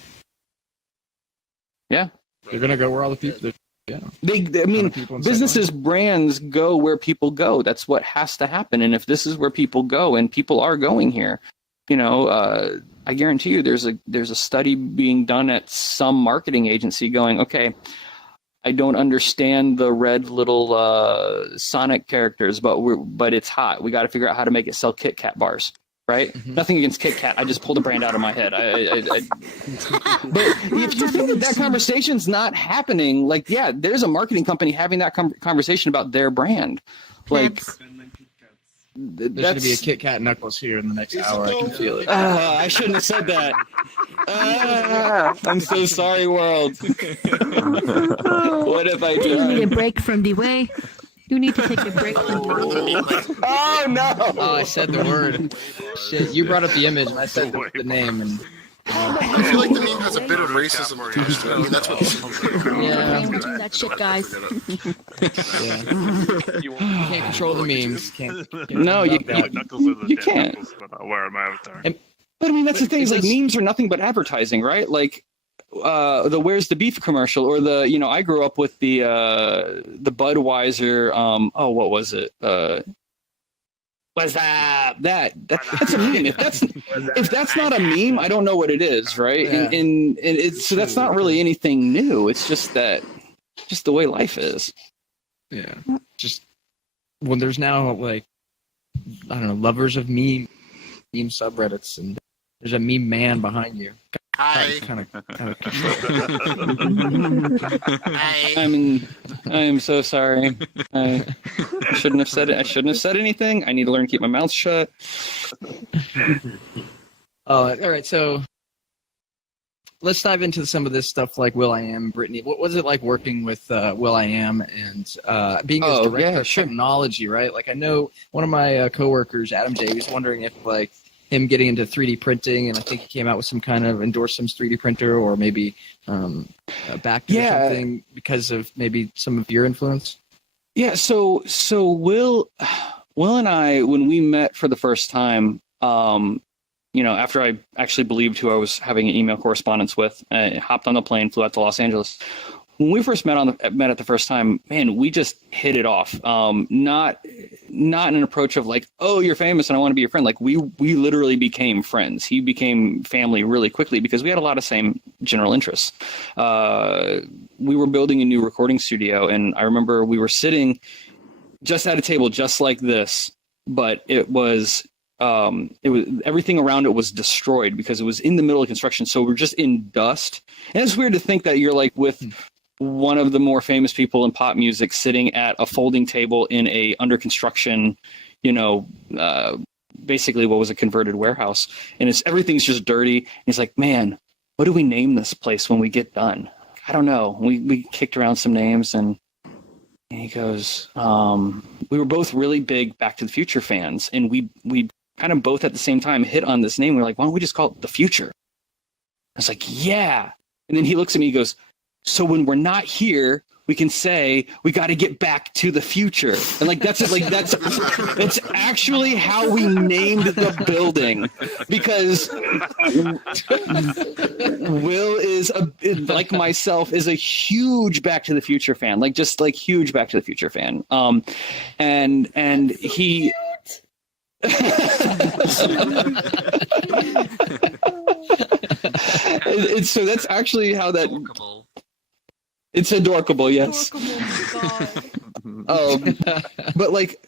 Yeah, they're going to go where all the people. Yeah, businesses, brands go where people go. That's what has to happen. And if this is where people go, and people are going here, I guarantee you there's a study being done at some marketing agency going, okay, I don't understand the red little Sonic characters, but it's hot. We got to figure out how to make it sell Kit Kat bars, right? Mm-hmm. Nothing against Kit Kat. I just pulled a brand out of my head. But if you think that conversation's not happening, like, yeah, there's a marketing company having that conversation about their brand. Like, there's going to be a Kit Kat Knuckles here in the next hour. I can feel it. I shouldn't have said that. I'm so sorry, world. What have I done? You need a break from the way. You need to take a break from the way. Oh, no. Oh, I said the word. Shit, you brought up the image, and I said the name. And I feel like the meme has a bit of racism to it. I mean, that's what. Yeah, we're doing that shit, guys. You can't control the memes. No, you can't. Where am I, Avatar? But I mean, that's the thing. Is like, memes are nothing but advertising, right? Like the "Where's the Beef" commercial, or the I grew up with the Budweiser. What was it? What's that? That's a meme. If that's not a meme, I don't know what it is, right? Yeah. And it's so that's not really anything new. It's just the way life is. Yeah. Just when there's now, like, I don't know, lovers of meme subreddits, and there's a meme man behind you. Hi. Kind of. Hi. I am so sorry. I shouldn't have said it. I shouldn't have said anything. I need to learn to keep my mouth shut. All right. So let's dive into some of this stuff, like will.i.am, Brittany. What was it like working with will.i.am and being his director of technology, right? Like, I know one of my coworkers, Adam J, was wondering if, like, him getting into 3D printing, and I think he came out with some kind of endorse some 3D printer, or maybe back to something because of maybe some of your influence. Yeah. So Will and I, when we met for the first time, after I actually believed who I was having an email correspondence with, hopped on the plane, flew out to Los Angeles. When we first met at the first time, man, we just hit it off. Not in an approach of like, oh, you're famous and I want to be your friend. Like, we literally became friends. He became family really quickly because we had a lot of same general interests. We were building a new recording studio, and I remember we were sitting just at a table just like this, but it was everything around it was destroyed because it was in the middle of construction. So we're just in dust. And it's weird to think that you're like with one of the more famous people in pop music sitting at a folding table in a under construction, basically what was a converted warehouse. And everything's just dirty. And he's like, man, what do we name this place when we get done? I don't know. We kicked around some names, and he goes, we were both really big Back to the Future fans, and we kind of both at the same time hit on this name. We're like, why don't we just call it The Future? I was like, yeah. And then he looks at me, he goes, so when we're not here, we can say we got to get back to the future. And like that's actually how we named the building, because Will is like myself is a huge Back to the Future fan, like just like huge Back to the Future fan. And he and so that's actually how that. It's adorkable, yes. But like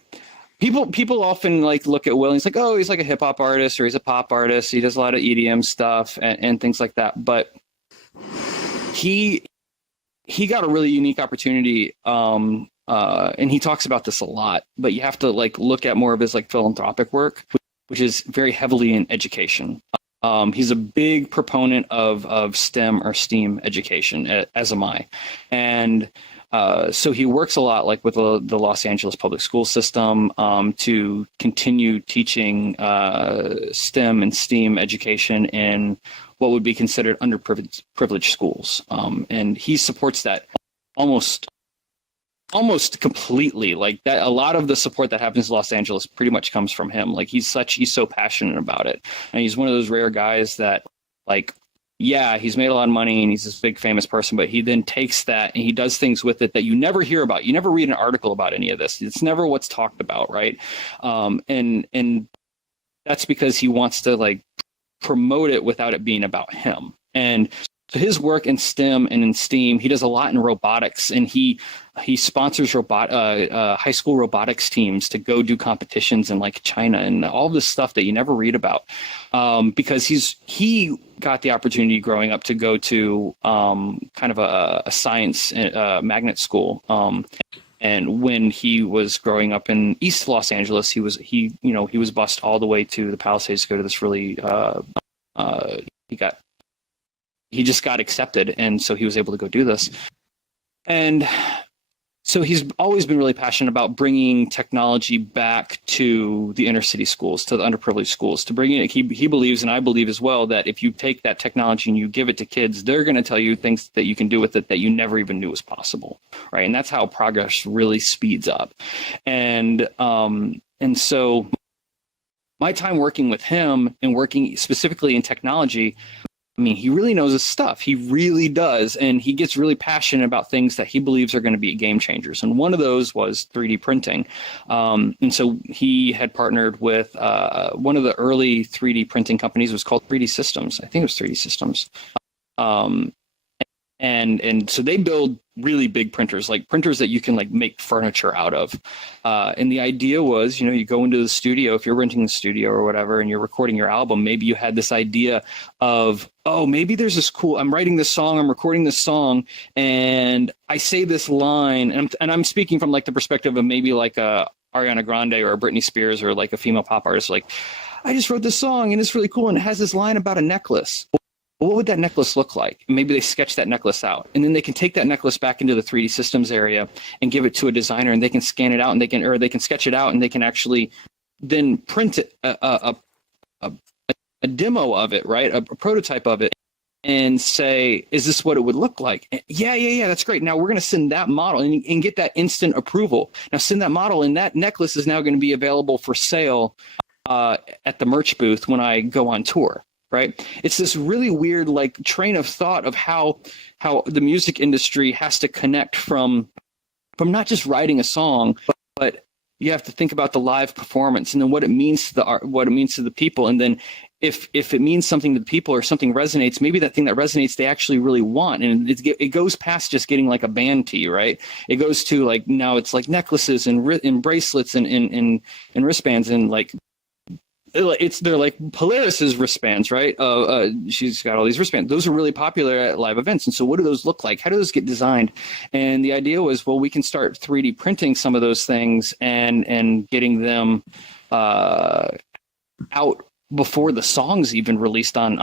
people often like look at Will and he's like, oh, he's like a hip hop artist or he's a pop artist. He does a lot of EDM stuff and things like that. But he got a really unique opportunity. And he talks about this a lot, but you have to like look at more of his like philanthropic work, which is very heavily in education. He's a big proponent of STEM or STEAM education, as am I. And so he works a lot like with the Los Angeles public school system to continue teaching STEM and STEAM education in what would be considered underprivileged schools. And he supports that almost completely. Like that, a lot of the support that happens in Los Angeles pretty much comes from him. Like he's so passionate about it. And he's one of those rare guys that like, yeah, he's made a lot of money and he's this big famous person, but he then takes that and he does things with it that you never hear about. You never read an article about any of this. It's never what's talked about. Right. And that's because he wants to like promote it without it being about him. And so his work in STEM and in STEAM, he does a lot in robotics, and he sponsors high school robotics teams to go do competitions in like China and all this stuff that you never read about, because he got the opportunity growing up to go to kind of a science magnet school. And when he was growing up in East Los Angeles, he was bused all the way to the Palisades to go to this really he just got accepted, and so he was able to go do this. And so he's always been really passionate about bringing technology back to the inner city schools, to the underprivileged schools, to bring it. He believes, and I believe as well, that if you take that technology and you give it to kids, they're going to tell you things that you can do with it that you never even knew was possible, right? And that's how progress really speeds up. And so my time working with him and working specifically in technology, I mean, he really knows his stuff. He really does. And he gets really passionate about things that he believes are going to be game changers. And one of those was 3D printing. And so he had partnered with one of the early 3D printing companies. It was called 3D Systems. I think it was 3D Systems. And so they build really big printers, like printers that you can like make furniture out of. And the idea was, you go into the studio, if you're renting the studio or whatever, and you're recording your album, maybe you had this idea of, oh, maybe there's this cool, I'm writing this song, I'm recording this song, and I say this line, and I'm speaking from like the perspective of maybe like a Ariana Grande or a Britney Spears or like a female pop artist. Like, I just wrote this song and it's really cool, and it has this line about a necklace. What would that necklace look like? Maybe they sketch that necklace out, and then they can take that necklace back into the 3D Systems area and give it to a designer, and they can scan it out, and they can sketch it out, and they can actually then print it, a demo of it, right? A prototype of it, and say, is this what it would look like? And yeah, that's great. Now we're going to send that model and get that instant approval. Now send that model, and that necklace is now going to be available for sale at the merch booth when I go on tour. Right. It's this really weird like train of thought of how the music industry has to connect from not just writing a song, but you have to think about the live performance and then what it means to the art, what it means to the people. And then if it means something to the people or something resonates, maybe that thing that resonates they actually really want. And it goes past just getting like a band tee. Right. It goes to like now it's like necklaces and bracelets and wristbands and like. They're like Polaris's wristbands, right? She's got all these wristbands. Those are really popular at live events. And so what do those look like? How do those get designed? And the idea was, well, we can start 3D printing some of those things and getting them out before the song's even released on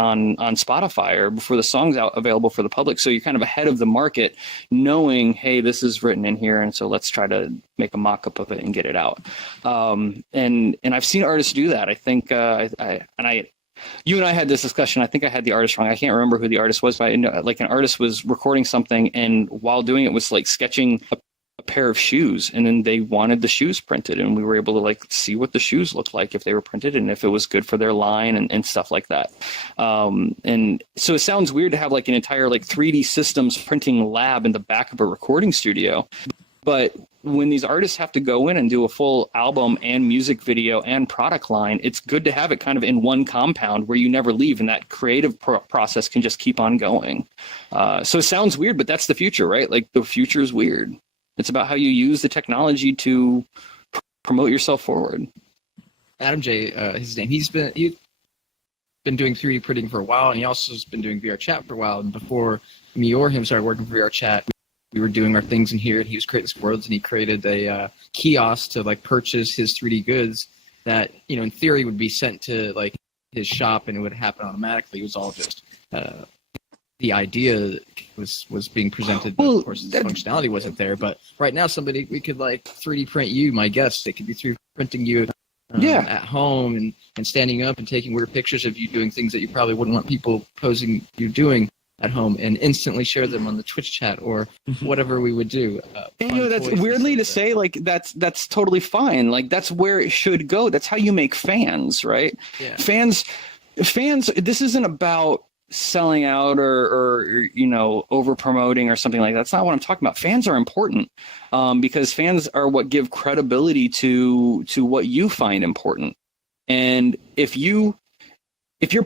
Spotify or before the song's out available for the public. So you're kind of ahead of the market, knowing, hey, this is written in here, and so let's try to make a mock-up of it and get it out. And I've seen artists do that. I think you and I had this discussion. I think I had the artist wrong. I can't remember who the artist was, but like an artist was recording something, and while doing it was like sketching a pair of shoes, and then they wanted the shoes printed, and we were able to like see what the shoes looked like if they were printed and if it was good for their line and stuff like that. And so it sounds weird to have like an entire like 3D systems printing lab in the back of a recording studio, but when these artists have to go in and do a full album and music video and product line, it's good to have it kind of in one compound where you never leave, and that creative process can just keep on going. So it sounds weird, but that's the future, right? Like the future is weird. It's about how you use the technology to promote yourself forward. Adam J, his name. He's been doing 3D printing for a while, and he also has been doing VRChat for a while. And before me or him started working for VRChat, we were doing our things in here, and he was creating this worlds, and he created a kiosk to like purchase his 3D goods that, you know, in theory would be sent to like his shop, and it would happen automatically. It was all just the idea was being presented, but of course the functionality wasn't there. But right now, we could like 3D print you, my guest. They could be 3D printing you at home and standing up and taking weird pictures of you doing things that you probably wouldn't want people posing you doing at home, and instantly share them on the Twitch chat or whatever we would do. And, you know, that's weirdly to say, like that's totally fine. Like that's where it should go. That's how you make fans, right? Yeah. Fans. This isn't about selling out or you know, over promoting or something like that. That's not what I'm talking about. Fans are important because fans are what give credibility to what you find important. And if you're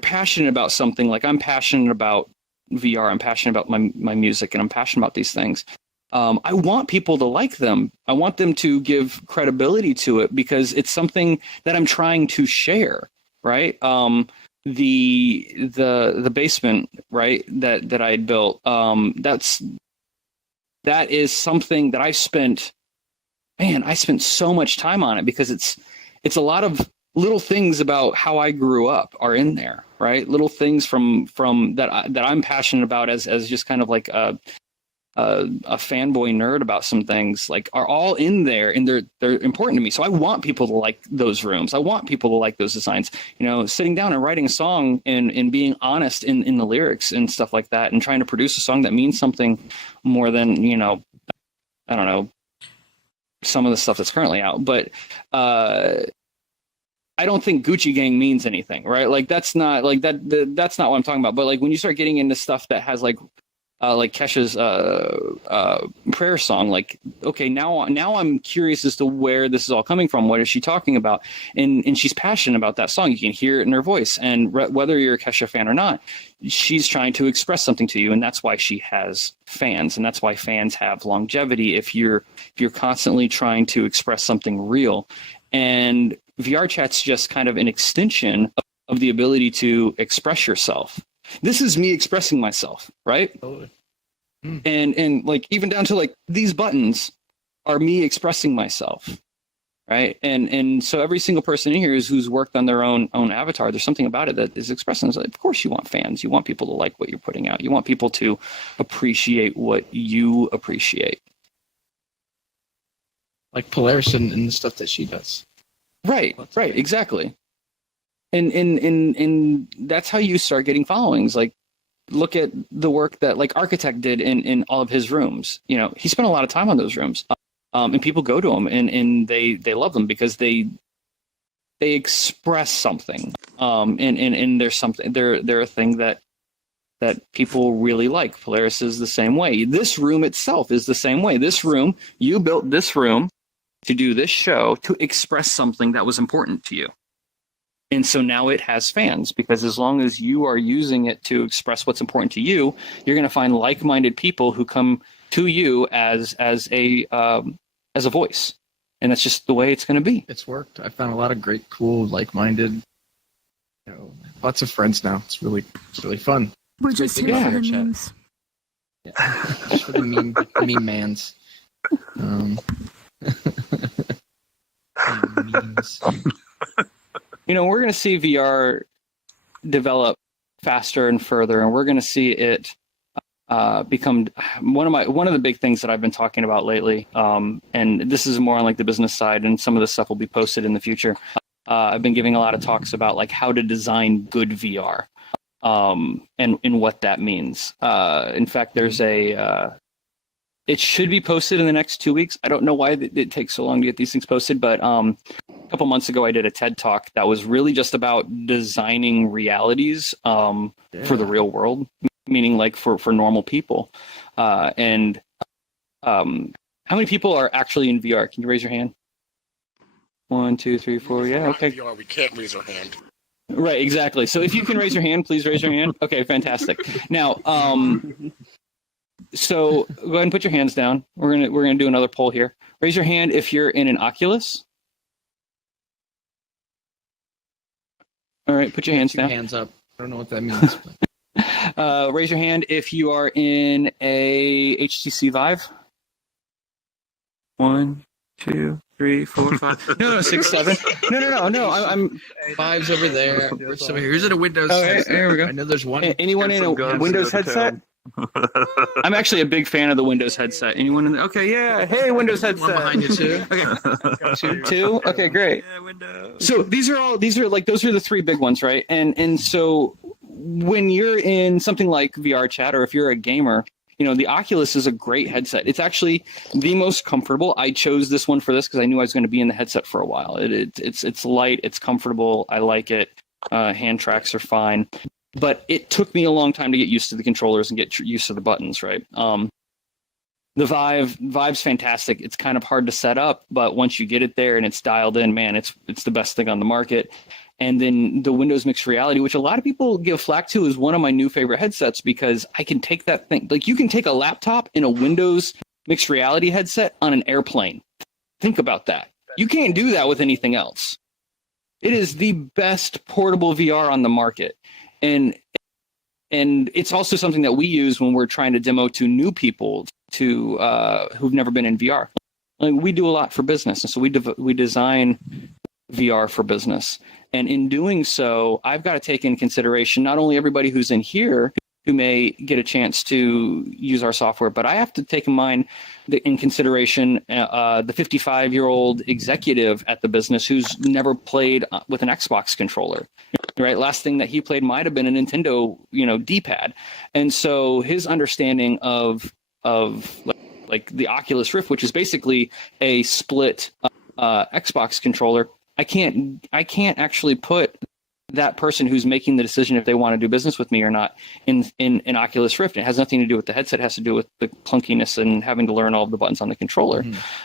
passionate about something, like I'm passionate about VR, I'm passionate about my music, and I'm passionate about these things. I want people to like them. I want them to give credibility to it because it's something that I'm trying to share, right? The basement, right, that I had built, that is something that I spent so much time on it because it's a lot of little things about how I grew up are in there, right? Little things from that I'm passionate about as just kind of like a fanboy nerd about some things, like are all in there, and they're important to me. So I want people to like those rooms. I want people to like those designs. You know, sitting down and writing a song and being honest in the lyrics and stuff like that, and trying to produce a song that means something more than, you know, I don't know, some of the stuff that's currently out. But I don't think Gucci Gang means anything, right? Like that's not like that's not what I'm talking about. But like when you start getting into stuff that has like Kesha's prayer song, like, okay, now I'm curious as to where this is all coming from. What is she talking about? And she's passionate about that song. You can hear it in her voice. And whether you're a Kesha fan or not, she's trying to express something to you, and that's why she has fans, and that's why fans have longevity. If you're constantly trying to express something real, and VRChat's just kind of an extension of the ability to express yourself. This is me expressing myself, right? Totally. And like even down to like these buttons are me expressing myself, right? And so every single person in here who's worked on their own avatar, there's something about it that is expressing. So of course you want fans. You want people to like what you're putting out. You want people to appreciate what you appreciate. Like Polaris and the stuff that she does. Right, exactly. And that's how you start getting followings. Like, look at the work that like Architect did in all of his rooms. You know, he spent a lot of time on those rooms, and people go to them and they love them because they express something. And there's something they're a thing that people really like. Polaris is the same way. This room itself is the same way. This room, you built this room to do this show to express something that was important to you. And so now it has fans, because as long as you are using it to express what's important to you, you're going to find like-minded people who come to you as a voice. And that's just the way it's going to be. It's worked. I found a lot of great, cool, like-minded, lots of friends now. It's really fun. We're just here for the memes. Yeah, just for the meme mans. Memes. we're going to see VR develop faster and further, and we're going to see it become one of the big things that I've been talking about lately. And this is more on like the business side, and some of this stuff will be posted in the future. I've been giving a lot of talks about like how to design good VR, and what that means. In fact, there's it should be posted in the next 2 weeks. I don't know why it takes so long to get these things posted, but a couple months ago I did a TED Talk that was really just about designing realities for the real world, meaning like for normal people. And how many people are actually in VR? Can you raise your hand? 1, 2, 3, 4. Yeah, okay. VR, we can't raise our hand. Right, exactly. So if you can raise your hand, please raise your hand. Okay, fantastic. Now, so go ahead and put your hands down. We're gonna do another poll here. Raise your hand if you're in an Oculus. All right, put your hands down. Hands up. I don't know what that means. Raise your hand if you are in a HTC Vive. 1, 2, 3, 4, 5. No, 6, 7. No. I'm Five's over there. So here's a Windows. Okay, there we go. I know there's one. Anyone in a Windows headset? I'm actually a big fan of the Windows headset. Anyone in the, okay, yeah. Hey, Windows headset. One behind you too. Okay. Two? Okay, great. Yeah, Windows. So these are like, those are the three big ones, right? And so when you're in something like VRChat, or if you're a gamer, the Oculus is a great headset. It's actually the most comfortable. I chose this one for this because I knew I was going to be in the headset for a while. It's light, it's comfortable. I like it. Hand tracks are fine. But it took me a long time to get used to the controllers and get used to the buttons, right? The Vive's fantastic. It's kind of hard to set up, but once you get it there and it's dialed in, man, it's the best thing on the market. And then the Windows Mixed Reality, which a lot of people give flack to, is one of my new favorite headsets because I can take that thing. Like, you can take a laptop in a Windows Mixed Reality headset on an airplane. Think about that. You can't do that with anything else. It is the best portable VR on the market. And it's also something that we use when we're trying to demo to new people who've never been in VR. Like, we do a lot for business, and so we design VR for business. And in doing so, I've got to take into consideration not only everybody who's in here who may get a chance to use our software, but I have to take in consideration the 55-year-old executive at the business who's never played with an Xbox controller. Right, last thing that he played might have been a Nintendo, D-pad, and so his understanding of like the Oculus Rift, which is basically a split Xbox controller, I can't actually put that person who's making the decision if they want to do business with me or not in an Oculus Rift. It has nothing to do with the headset. It has to do with the clunkiness and having to learn all of the buttons on the controller.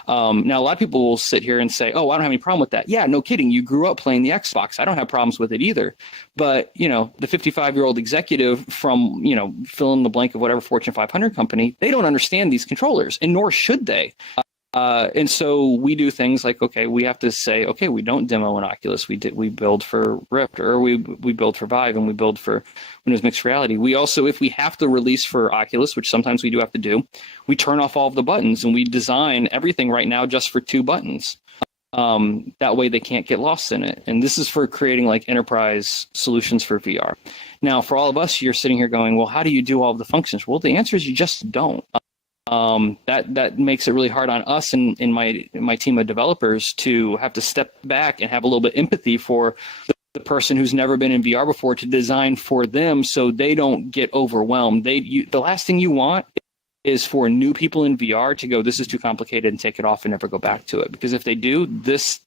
Now, a lot of people will sit here and say, oh, I don't have any problem with that. Yeah, no kidding. You grew up playing the Xbox. I don't have problems with it either. But, the 55-year-old executive from, fill in the blank of whatever Fortune 500 company, they don't understand these controllers, and nor should they. And so we do things like, okay, we have to say, okay, we don't demo an Oculus. We build for Rift, or we build for Vive, and we build for Windows Mixed Reality. We also, if we have to release for Oculus, which sometimes we do have to do, we turn off all of the buttons, and we design everything right now just for 2 buttons. That way they can't get lost in it. And this is for creating like enterprise solutions for VR. Now, for all of us, you're sitting here going, well, how do you do all of the functions? Well, the answer is you just don't. That makes it really hard on us and in my team of developers to have to step back and have a little bit empathy for the person who's never been in VR before, to design for them so they don't get overwhelmed. The last thing you want is for new people in VR to go, this is too complicated, and take it off and never go back to it. Because if they do, this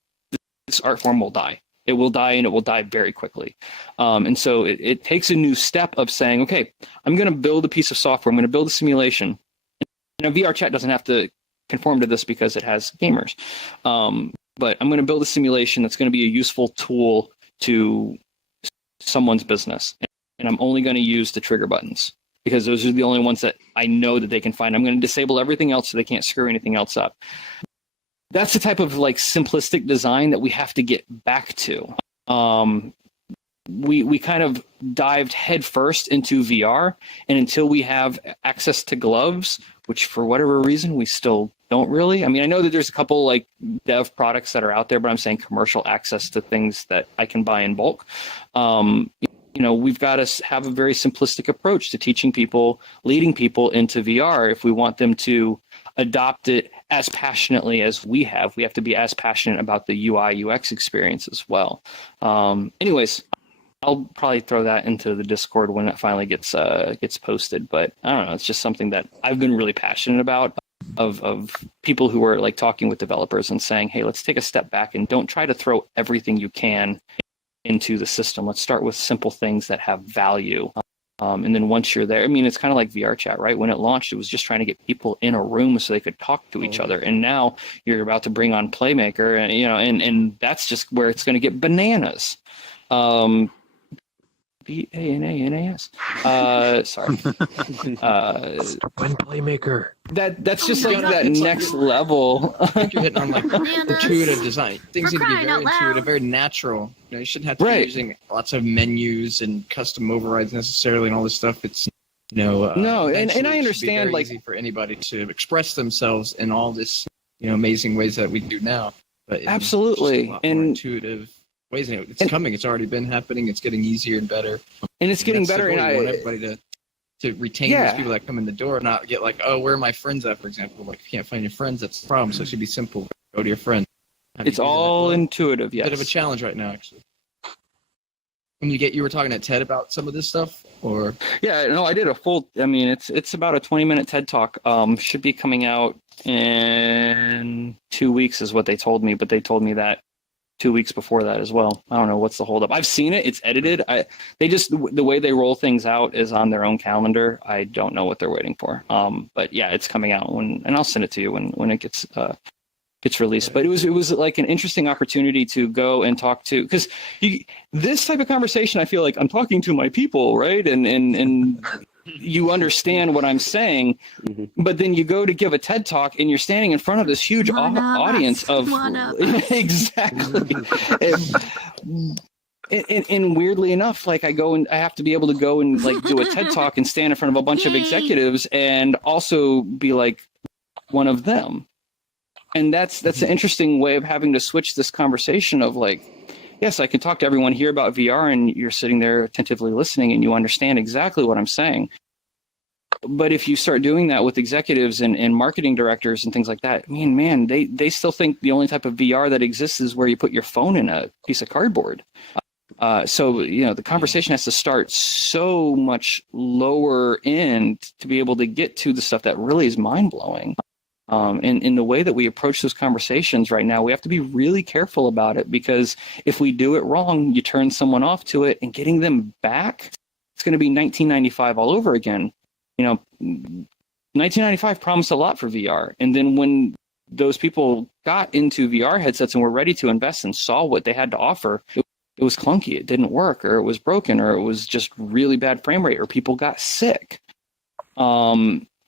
art form will die. It will die, and it will die very quickly. And so it takes a new step of saying, okay, I'm going to build a piece of software. I'm going to build a simulation. VRChat doesn't have to conform to this because it has gamers. But I'm going to build a simulation that's going to be a useful tool to someone's business. And I'm only going to use the trigger buttons because those are the only ones that I know that they can find. I'm going to disable everything else so they can't screw anything else up. That's the type of like simplistic design that we have to get back to. We kind of dived headfirst into VR, and until we have access to gloves, which for whatever reason we still don't really. I mean, I know that there's a couple like dev products that are out there, but I'm saying commercial access to things that I can buy in bulk. We've got to have a very simplistic approach to teaching people, leading people into VR. If we want them to adopt it as passionately as we have to be as passionate about the UI UX experience as well. Anyways, I'll probably throw that into the Discord when it finally gets posted. But I don't know. It's just something that I've been really passionate about. Of people who are like talking with developers and saying, hey, let's take a step back and don't try to throw everything you can into the system. Let's start with simple things that have value. And then once you're there, I mean, it's kind of like VRChat, right? When it launched, it was just trying to get people in a room so they could talk to each other. And now you're about to bring on Playmaker, and that's just where it's going to get bananas. BANANAS. Sorry. When Playmaker. That's just like that next level. I think you're hitting on like intuitive design. Things need to be very intuitive, very natural. You shouldn't have to be using lots of menus and custom overrides necessarily and all this stuff. It's no, and I understand like easy for anybody to express themselves in all this amazing ways that we do now. But absolutely, a lot more intuitive ways. It's coming. It's already been happening. It's getting easier and better. And it's getting better. And I want everybody to retain those people that come in the door, not get like, oh, where are my friends at? For example, like if you can't find your friends, that's the problem. So it should be simple. Go to your friends. It's all intuitive. Yes. Bit of a challenge right now, actually. When you were talking at TED about some of this stuff, or yeah, no, I did a full. I mean, it's about a 20-minute TED talk. Should be coming out in 2 weeks, is what they told me. But they told me that 2 weeks before that as well. I don't know what's the holdup. I've seen it. It's edited. The way they roll things out is on their own calendar. I don't know what they're waiting for. But yeah, it's coming out and I'll send it to you when it gets released. But it was like an interesting opportunity to go and talk to, because this type of conversation, I feel like I'm talking to my people, right? And you understand what I'm saying, but then you go to give a TED talk and you're standing in front of this huge audience of exactly. And weirdly enough, like I have to be able to go and like do a TED talk and stand in front of a bunch of executives and also be like one of them. And that's an interesting way of having to switch this conversation of like, yes, I can talk to everyone here about VR and you're sitting there attentively listening and you understand exactly what I'm saying. But if you start doing that with executives and marketing directors and things like that, I mean, man, they still think the only type of VR that exists is where you put your phone in a piece of cardboard. So, the conversation has to start so much lower end to be able to get to the stuff that really is mind-blowing. And in the way that we approach those conversations right now, we have to be really careful about it, because if we do it wrong, you turn someone off to it, and getting them back, it's going to be 1995 all over again. 1995 promised a lot for VR. And then when those people got into VR headsets and were ready to invest and saw what they had to offer, it was clunky. It didn't work, or it was broken, or it was just really bad frame rate, or people got sick.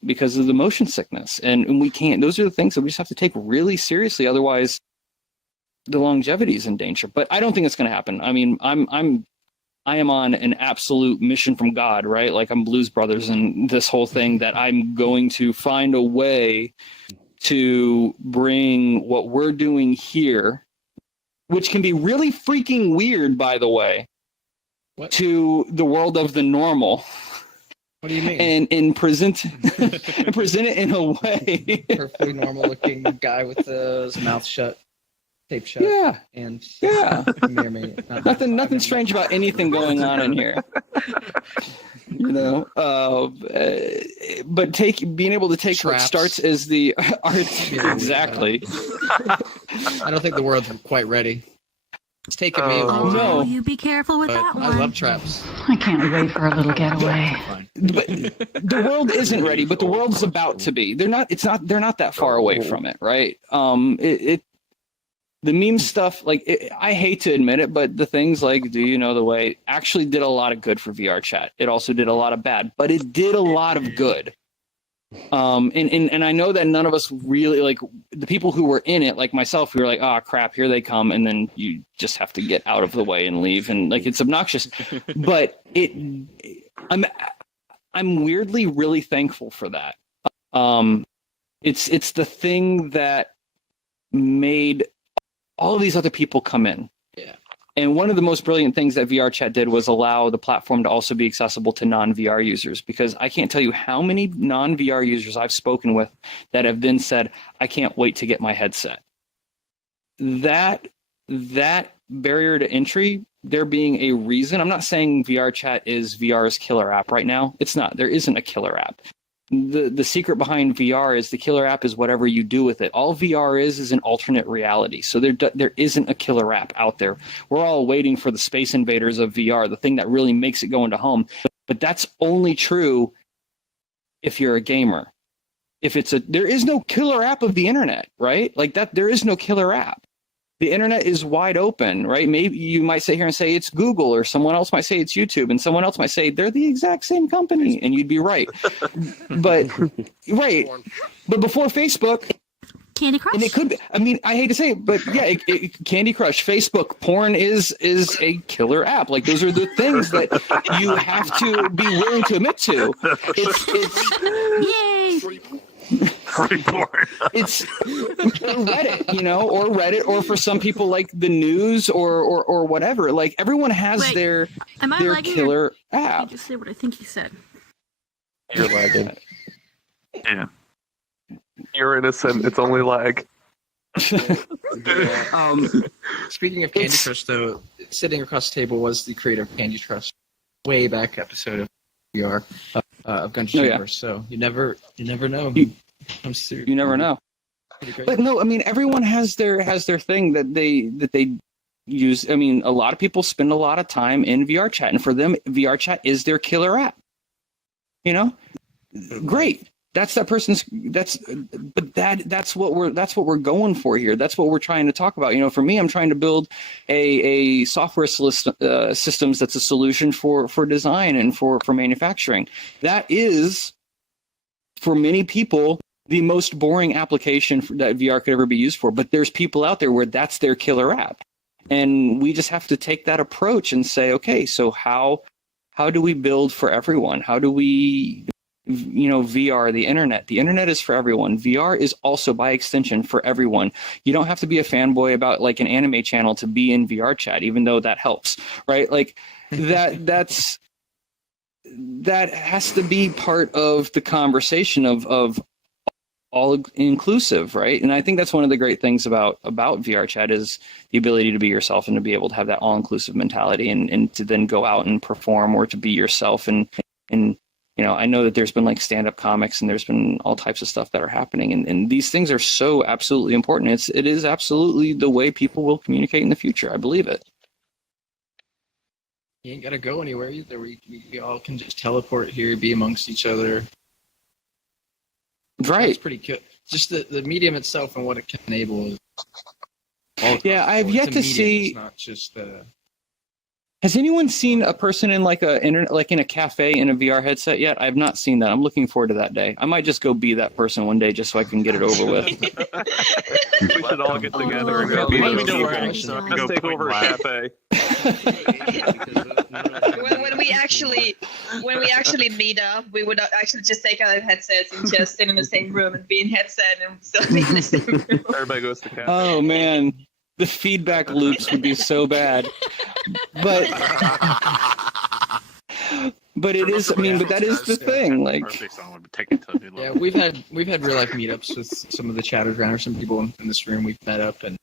Because of the motion sickness. And we can't, those are the things that we just have to take really seriously. Otherwise the longevity is in danger. But I don't think it's going to happen. I mean, I am on an absolute mission from God, right? Like I'm Blues Brothers and this whole thing, that I'm going to find a way to bring what we're doing here, which can be really freaking weird, by the way, to the world of the normal. What do you mean? And present it in a way. Perfectly normal looking guy with his mouth shut, tape shut. Yeah. And may or may not. Nothing strange about anything going on in here. But being able to take Traps. what starts as the art. Exactly. I don't think the world's quite ready. It's taken me a while. No. You be careful with that one. I love traps. I can't wait for a little getaway. But the world isn't ready, but the world's about to be. They're not that far away from it, right? The meme stuff, I hate to admit it, but the things like "Do you know the way" actually did a lot of good for VRChat. It also did a lot of bad, but it did a lot of good. And I know that none of us really, like the people who were in it, like myself, we were like, oh crap, here they come, and then you just have to get out of the way and leave, and like it's obnoxious, but I'm weirdly really thankful for that. It's the thing that made all of these other people come in. Yeah. And one of the most brilliant things that VRChat did was allow the platform to also be accessible to non-VR users, because I can't tell you how many non-VR users I've spoken with that have then said, I can't wait to get my headset. That barrier to entry, there being a reason. I'm not saying VRChat is VR's killer app right now. It's not. There isn't a killer app. The secret behind VR is the killer app is whatever you do with it. All VR is an alternate reality. So there isn't a killer app out there. We're all waiting for the Space Invaders of VR, the thing that really makes it go into home. But that's only true if you're a gamer. There is no killer app of the internet, right? Like that, there is no killer app. The internet is wide open, right? Maybe you might sit here and say it's Google, or someone else might say it's YouTube, and someone else might say they're the exact same company, and you'd be right. But right, but before Facebook, Candy Crush. and it could be. I mean, I hate to say it, but yeah, Candy Crush, Facebook, porn is a killer app. Like those are the things that you have to be willing to admit to. Yay! Free porn. It's Reddit, or for some people like the news or whatever. Like everyone has Wait, their Am I their lagging? killer Or app. did you say what I think you said? You're lagging. Yeah. You're innocent. It's only lag. Speaking of Candy Crush, though, sitting across the table was the creator of Candy Crush, way back episode of VR of Gunter Universe. So you never know. You never know. But no, I mean everyone has their thing that they use. I mean, a lot of people spend a lot of time in VRChat, and for them, VRChat is their killer app. You know, great. That's that person's. That's what we're going for here. That's what we're trying to talk about. You know, for me, I'm trying to build a software systems that's a solution for design and for manufacturing. That is, for many people, the most boring application that VR could ever be used for. But there's people out there where that's their killer app, and we just have to take that approach and say, okay, so how do we build for everyone? How do we, VR, the internet is for everyone. VR is also by extension for everyone. You don't have to be a fanboy about like an anime channel to be in VRChat, even though that helps, right? Like that has to be part of the conversation of all inclusive, right? And I think that's one of the great things about VRChat is the ability to be yourself and to be able to have that all inclusive mentality and to then go out and perform or to be yourself. And I know that there's been like stand-up comics and there's been all types of stuff that are happening. And these things are so absolutely important. It is absolutely the way people will communicate in the future. I believe it. You ain't got to go anywhere either. We all can just teleport here, be amongst each other. Right. It's pretty good. Just the medium itself and what it can enable is all yeah, I have yet to see. It's not just. Has anyone seen a person in in a cafe in a VR headset yet? I have not seen that. I'm looking forward to that day. I might just go be that person one day just so I can get it over with. We should all get together and go. Let me meet know where I people. should Let's go. take over a cafe. when we actually meet up, we would actually just take our headsets and just sit in the same room and be in headset and still be in the same room. Everybody goes to cafe. Oh man, the feedback loops would be so bad. But it is. I mean, but that is the thing. Like, yeah, we've had real life meetups with some of the chatters around, or some people in this room. We've met up and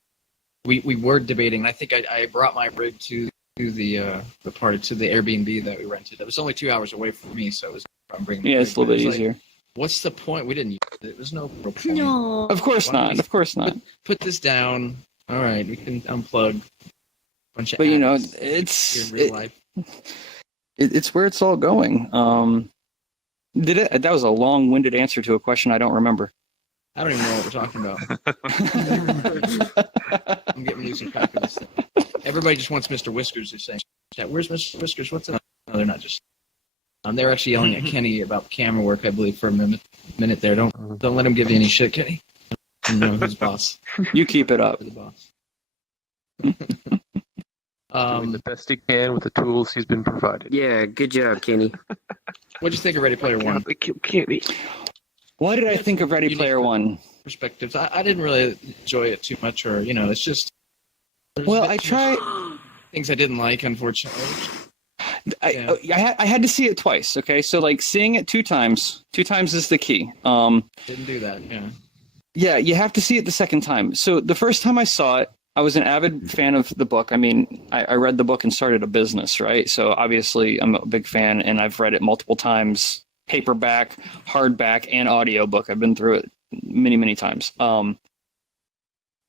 we were debating. And I think I brought my rig to the party, to the Airbnb that we rented. It was only 2 hours away from me, so it was. I'm bringing. Yeah, it's a little bit easier. Like, what's the point? We didn't use it. There's no real point. No. Of course not. Of course not. Put this down. All right, we can unplug. Bunch of but ads it's in real life. It's where it's all going. That was a long-winded answer to a question I don't remember. I don't even know what we're talking about. I'm getting losing track of this thing. Everybody just wants Mr. Whiskers. They're saying, "Where's Mr. Whiskers? What's up?" No, they're not just. They're actually yelling at Kenny about camera work, I believe, for a minute there. Don't let him give you any shit, Kenny. You know who's boss. You keep it up. The boss. Doing the best he can with the tools he's been provided. Yeah, good job, Kenny. What'd you think of Ready Player One? They kill Kenny. What did I think of Ready Player One? Perspectives. I didn't really enjoy it too much, or it's just. Well, I tried things I didn't like, unfortunately. I had to see it twice. Okay, so like seeing it 2 times. 2 times is the key. Didn't do that. Yeah. Yeah, you have to see it the second time. So the first time I saw it, I was an avid fan of the book. I mean, I read the book and started a business, right? So obviously I'm a big fan, and I've read it multiple times, paperback, hardback, and audiobook. I've been through it many, many times. And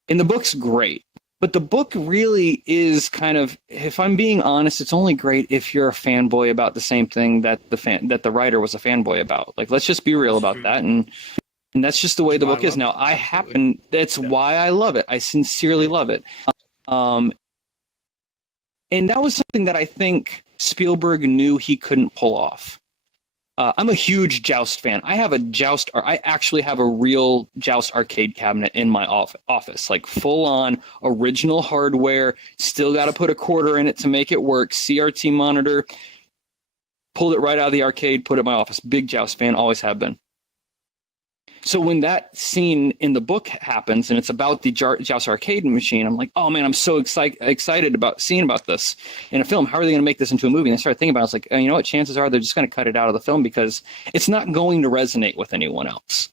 the book's great. But the book really is kind of, if I'm being honest, it's only great if you're a fanboy about the same thing that the writer was a fanboy about. Like, let's just be real about that. And that's just the way the book is. Now, that's why I love it. I sincerely love it. And that was something that I think Spielberg knew he couldn't pull off. I'm a huge Joust fan. I actually have a real Joust arcade cabinet in my office, like full on original hardware. Still got to put a quarter in it to make it work. CRT monitor. Pulled it right out of the arcade, put it in my office. Big Joust fan, always have been. So when that scene in the book happens and it's about the Joust arcade machine, I'm like, oh man, I'm so excited about seeing about this in a film. How are they going to make this into a movie? And I started thinking about it. I was like, you know what? Chances are they're just going to cut it out of the film because it's not going to resonate with anyone else.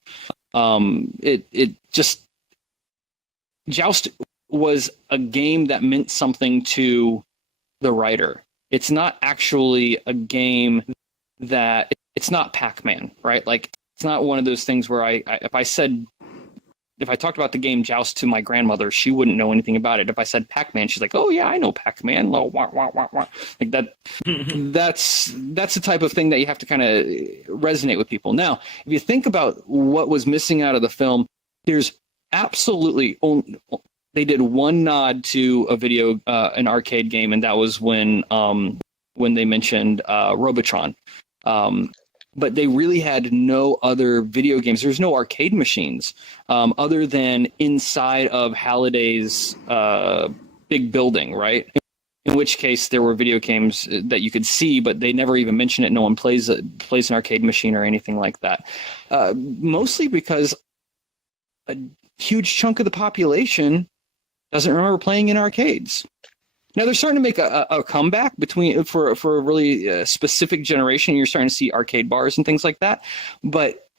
Joust was a game that meant something to the writer. It's not actually a game that it's not Pac-Man, right? Like, it's not one of those things where if I talked about the game Joust to my grandmother, she wouldn't know anything about it. If I said Pac-Man, she's like, oh yeah, I know Pac-Man. Like that. That's the type of thing that you have to kind of resonate with people. Now, if you think about what was missing out of the film, there's absolutely they did one nod to an arcade game, and that was when they mentioned Robotron. But they really had no other video games. There's no arcade machines other than inside of Halliday's big building, right? In which case there were video games that you could see, but they never even mention it. No one plays an arcade machine or anything like that. Mostly because a huge chunk of the population doesn't remember playing in arcades. Now they're starting to make a comeback for a really specific generation. You're starting to see arcade bars and things like that. But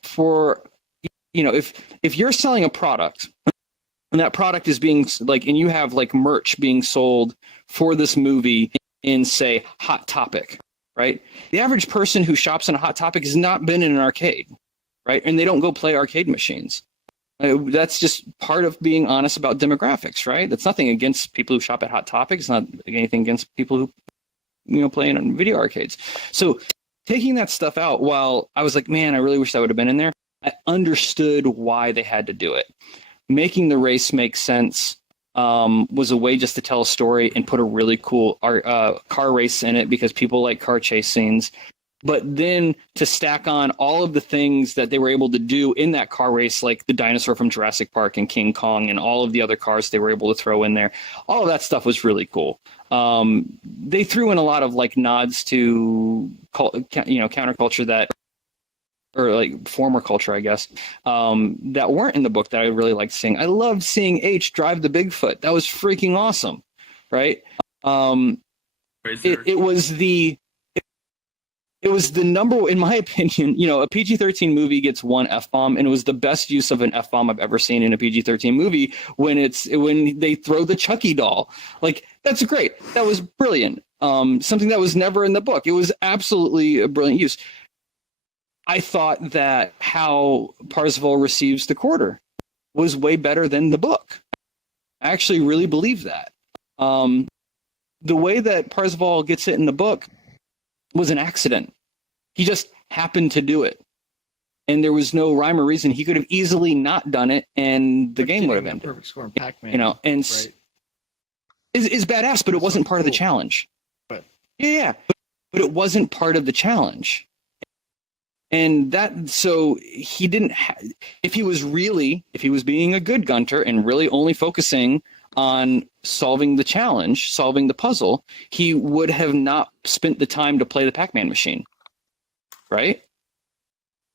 if you're selling a product and that product is being and you have merch being sold for this movie in say Hot Topic, right? The average person who shops in a Hot Topic has not been in an arcade, right? And they don't go play arcade machines. That's just part of being honest about demographics, right? That's nothing against people who shop at Hot Topic. It's not anything against people who, play in video arcades. So taking that stuff out, while I was like, man, I really wish that would have been in there, I understood why they had to do it. Making the race make sense was a way just to tell a story and put a really cool car race in it because people like car chase scenes. But then to stack on all of the things that they were able to do in that car race, like the dinosaur from Jurassic Park and King Kong and all of the other cars they were able to throw in there, all of that stuff was really cool. They threw in a lot of nods to counterculture or former culture, I guess, that weren't in the book that I really liked seeing. I loved seeing H drive the Bigfoot. That was freaking awesome, right? It was the number, in my opinion, a PG-13 movie gets one F-bomb, and it was the best use of an F-bomb I've ever seen in a PG-13 movie when they throw the Chucky doll. That's great. That was brilliant. Something that was never in the book. It was absolutely a brilliant use. I thought that how Parzival receives the quarter was way better than the book. I actually really believe that. The way that Parzival gets it in the book was an accident. He just happened to do it. And there was no rhyme or reason. He could have easily not done it, and the game would have ended. Perfect score in Pac-Man. Right. Is badass, but it wasn't part of the challenge. But but it wasn't part of the challenge. And so he didn't. If he was being a good Gunter and really only focusing on solving the challenge, solving the puzzle, he would have not spent the time to play the Pac-Man machine, right?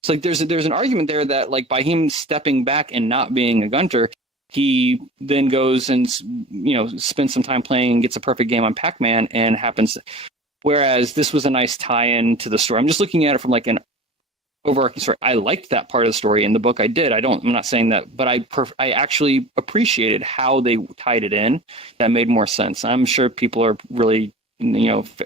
It's like there's an argument there that like by him stepping back and not being a Gunter, he then goes and spends some time playing and gets a perfect game on Pac-Man and happens. Whereas this was a nice tie-in to the story. I'm just looking at it from like an overarching story. I liked that part of the story in the book. I did. I'm not saying that, but I actually appreciated how they tied it in. That made more sense. I'm sure people are really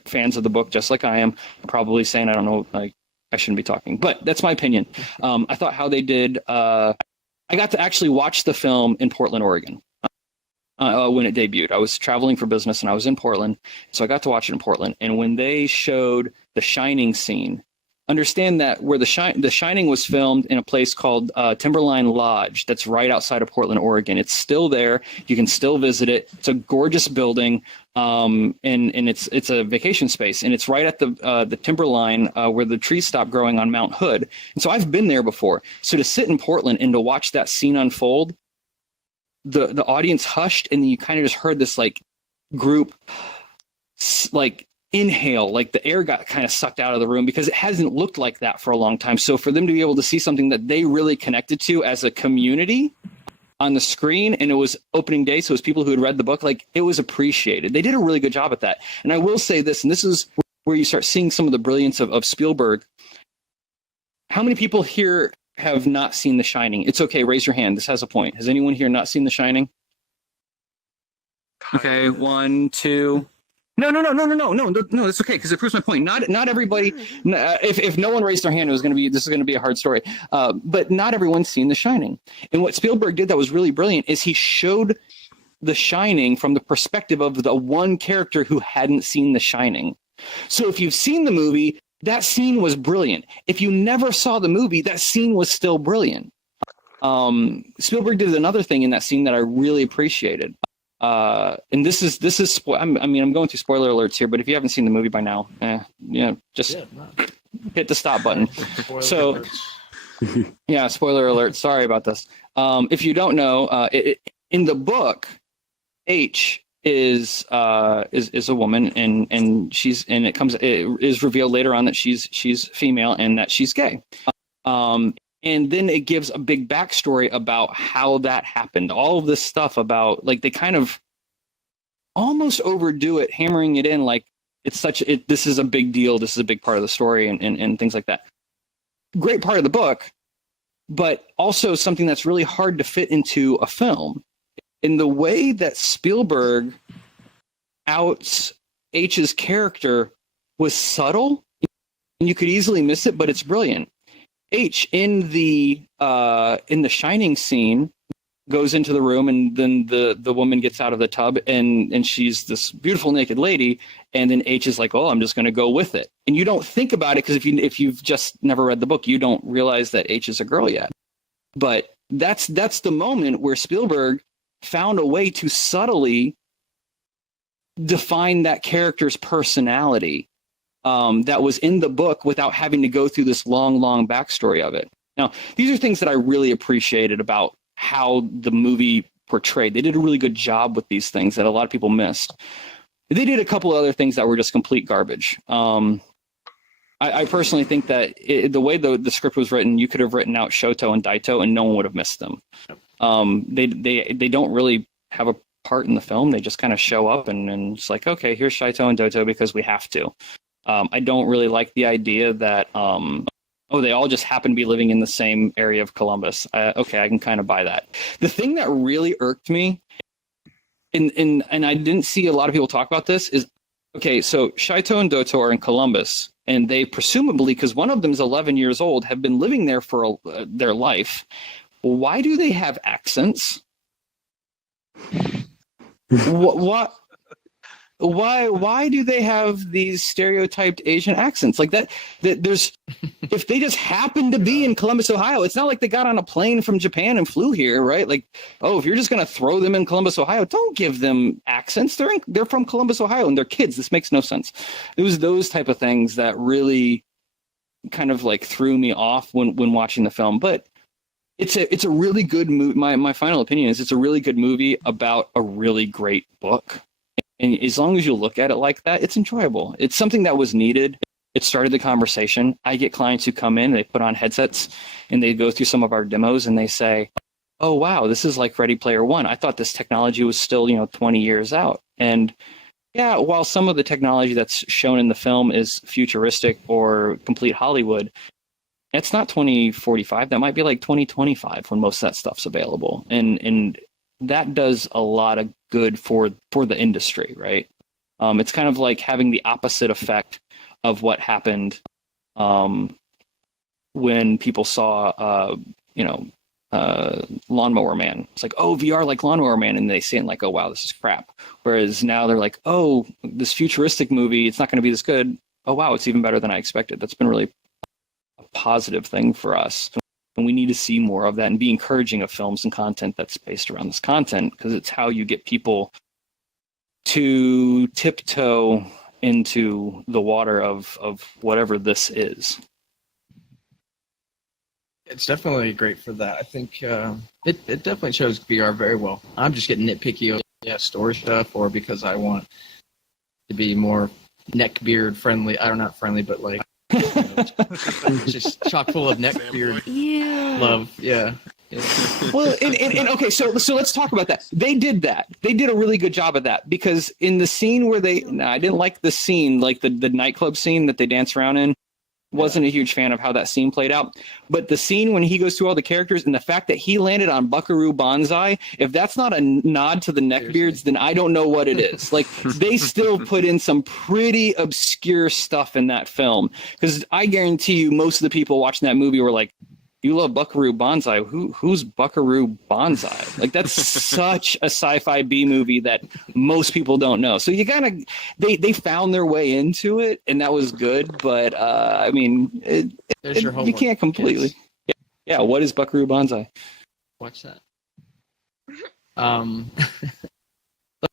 fans of the book, just like I am, probably saying I don't know, like I shouldn't be talking, but that's my opinion. I thought how they did. I got to actually watch the film in Portland, Oregon. When it debuted, I was traveling for business and I was in Portland, so I got to watch it in Portland. And when they showed the Shining scene, understand that where the Shining was filmed in a place called Timberline Lodge, that's right outside of Portland, Oregon. It's still there. You can still visit it. It's a gorgeous building, and it's a vacation space, and it's right at the Timberline where the trees stop growing on Mount Hood. And so I've been there before. So to sit in Portland and to watch that scene unfold, the audience hushed, and then you kind of just heard this like group like inhale, like the air got kind of sucked out of the room because it hasn't looked like that for a long time. So for them to be able to see something that they really connected to as a community on the screen, and it was opening day, so it was people who had read the book, like it was appreciated. They did a really good job at that. And I will say this, and this is where you start seeing some of the brilliance of Spielberg. How many people here have not seen The Shining? It's okay, raise your hand. This has a point. Has anyone here not seen The Shining? Okay, 1, 2. No, it's okay, because it proves my point. Not everybody. If no one raised their hand, this is going to be a hard story. But not everyone's seen The Shining. And what Spielberg did that was really brilliant is he showed The Shining from the perspective of the one character who hadn't seen The Shining. So if you've seen the movie, that scene was brilliant. If you never saw the movie, that scene was still brilliant. Spielberg did another thing in that scene that I really appreciated. And this is I'm going through spoiler alerts here, but if you haven't seen the movie by now, just hit the stop button. So yeah, spoiler alert. Sorry about this. If you don't know, in the book, H is a woman, and it is revealed later on that she's female and that she's gay. And then it gives a big backstory about how that happened. All of this stuff about, like, they kind of almost overdo it, hammering it in like this is a big deal. This is a big part of the story and things like that. Great part of the book, but also something that's really hard to fit into a film. In the way that Spielberg outs H's character was subtle, and you could easily miss it, but it's brilliant. H in the Shining scene goes into the room, and then the woman gets out of the tub, and she's this beautiful naked lady, and then H is like, oh, I'm just going to go with it. And you don't think about it, because if you've just never read the book, you don't realize that H is a girl yet. But that's the moment where Spielberg found a way to subtly define that character's personality that was in the book without having to go through this long backstory of it. Now, these are things that I really appreciated about how the movie portrayed. They did a really good job with these things that a lot of people missed. They did a couple of other things that were just complete garbage. I personally think that the way the script was written, you could have written out Shoto and Daito and no one would have missed them. They don't really have a part in the film. They just kind of show up and it's like, okay, here's Shoto and Daito because we have to. I don't really like the idea that, they all just happen to be living in the same area of Columbus. Okay, I can kind of buy that. The thing that really irked me, and I didn't see a lot of people talk about this, is, okay, so Shoto and Daito are in Columbus, and they presumably, because one of them is 11 years old, have been living there for their life. Why do they have accents? What? Why do they have these stereotyped Asian accents like that? There's, if they just happen to be in Columbus, Ohio, it's not like they got on a plane from Japan and flew here, right? Like, oh, if you're just going to throw them in Columbus, Ohio, don't give them accents. They're from Columbus, Ohio, and they're kids. This makes no sense. It was those type of things that really kind of like threw me off when watching the film. But it's a really good movie. My final opinion is it's a really good movie about a really great book. And as long as you look at it like that, it's enjoyable. It's something that was needed. it started the conversation. I get clients who come in, they put on headsets, and they go through some of our demos, and they say, "Oh wow, this is like Ready Player One. I thought this technology was still 20 years out." And yeah, while some of the technology that's shown in the film is futuristic or complete Hollywood, it's not 2045. That might be like 2025 when most of that stuff's available. And that does a lot of good for the industry, right? It's kind of like having the opposite effect of what happened when people saw, Lawnmower Man. It's like, oh, VR like Lawnmower Man, and they say it like, oh wow, this is crap. Whereas now they're like, oh, this futuristic movie, it's not going to be this good. Oh wow, it's even better than I expected. That's been really a positive thing for us, and we need to see more of that and be encouraging of films and content that's based around this content, because it's how you get people to tiptoe into the water of whatever this is. It's definitely great for that. I think it definitely shows VR very well. I'm just getting nitpicky of story stuff, or because I want to be more neckbeard friendly. I don't know, not friendly, but like just chock full of neckbeard love. Yeah. Well, and okay, so let's talk about that. They did that. They did a really good job of that, because in the scene where I didn't like the scene, like the nightclub scene that they dance around in. Wasn't a huge fan of how that scene played out. But the scene when he goes through all the characters and the fact that he landed on Buckaroo Banzai, if that's not a nod to the neckbeards, then I don't know what it is. Like, they still put in some pretty obscure stuff in that film. Because I guarantee you most of the people watching that movie were like, you love Buckaroo Banzai. Who's Buckaroo Banzai? Like, that's such a sci-fi B movie that most people don't know. So you kind of they found their way into it, and that was good. But I mean, you can't completely. Yeah. What is Buckaroo Banzai? Watch that.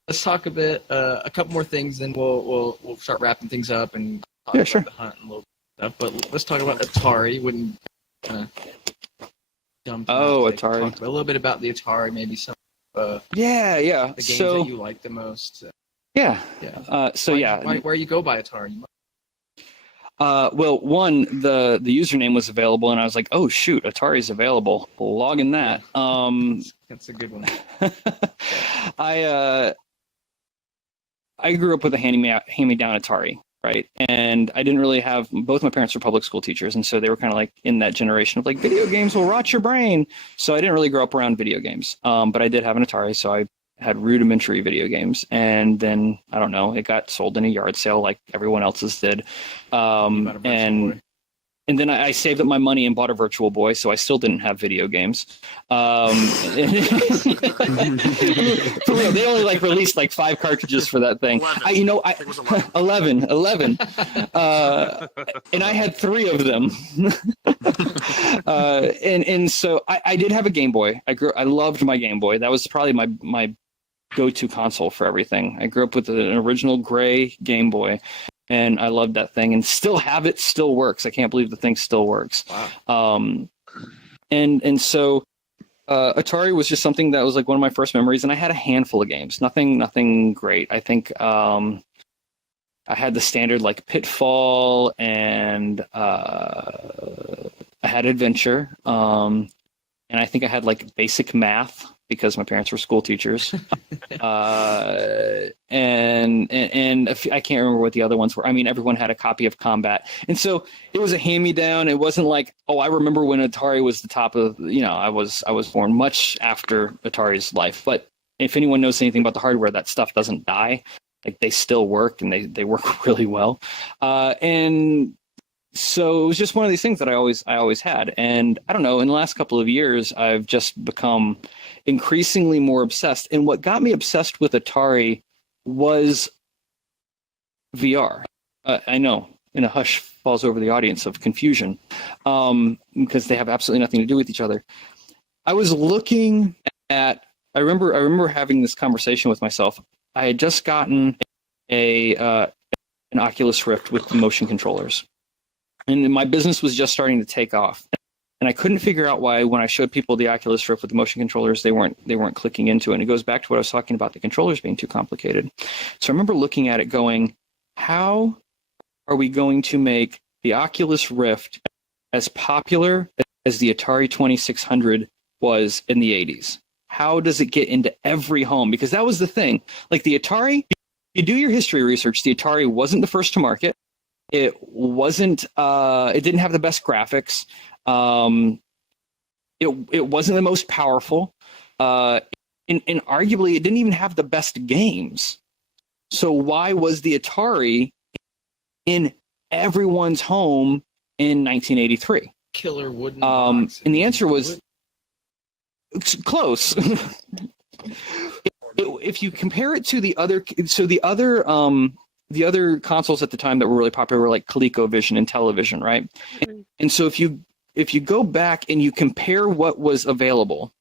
Let's talk a couple more things, then we'll start wrapping things up and talk about the hunt and a little stuff. But let's talk about Atari. Atari. Talk a little bit about the Atari, maybe some the games that you like the most. Where you go by Atari? Well, one, the username was available, and I was like, oh shoot, Atari's available. We'll log in that. That's a good one. I grew up with a hand-me-down Atari. Right. And I didn't really have, both my parents were public school teachers. And so they were kind of like in that generation of like, video games will rot your brain. So I didn't really grow up around video games. But I did have an Atari. So I had rudimentary video games. And then, I don't know, it got sold in a yard sale like everyone else's did. And then I saved up my money and bought a Virtual Boy, so I still didn't have video games. For real, they only released 5 cartridges for that thing. 11. And I had 3 of them. And so I did have a Game Boy. I loved my Game Boy. That was probably my go-to console for everything. I grew up with an original gray Game Boy. And I loved that thing, and still have it. Still works. I can't believe the thing still works. Wow. And so Atari was just something that was like one of my first memories, and I had a handful of games. Nothing great. I think I had the standard like Pitfall, and I had Adventure, and I think I had like basic math, because my parents were school teachers. And I can't remember what the other ones were. I mean, everyone had a copy of Combat. And so it was a hand-me-down. It wasn't like, oh, I remember when Atari was the top of, I was born much after Atari's life. But if anyone knows anything about the hardware, that stuff doesn't die. Like, they still work, and they work really well. And so it was just one of these things that I always had. And I don't know, in the last couple of years, I've just become increasingly more obsessed. And what got me obsessed with Atari was VR. I know, in a hush falls over the audience of confusion, because they have absolutely nothing to do with each other. I was looking at, I remember having this conversation with myself. I had just gotten an Oculus Rift with motion controllers. And my business was just starting to take off. And I couldn't figure out why, when I showed people the Oculus Rift with the motion controllers, they weren't clicking into it. And it goes back to what I was talking about, the controllers being too complicated. So I remember looking at it going, how are we going to make the Oculus Rift as popular as the Atari 2600 was in the 80s? How does it get into every home? Because that was the thing. Like the Atari, you do your history research, the Atari wasn't the first to market. It wasn't, it didn't have the best graphics. It wasn't the most powerful. And arguably, it didn't even have the best games. So why was the Atari in everyone's home in 1983? Killer wooden box. And the answer was close. If you compare it to the other consoles at the time that were really popular were like ColecoVision and Television, right? And so if you go back and you compare what was available,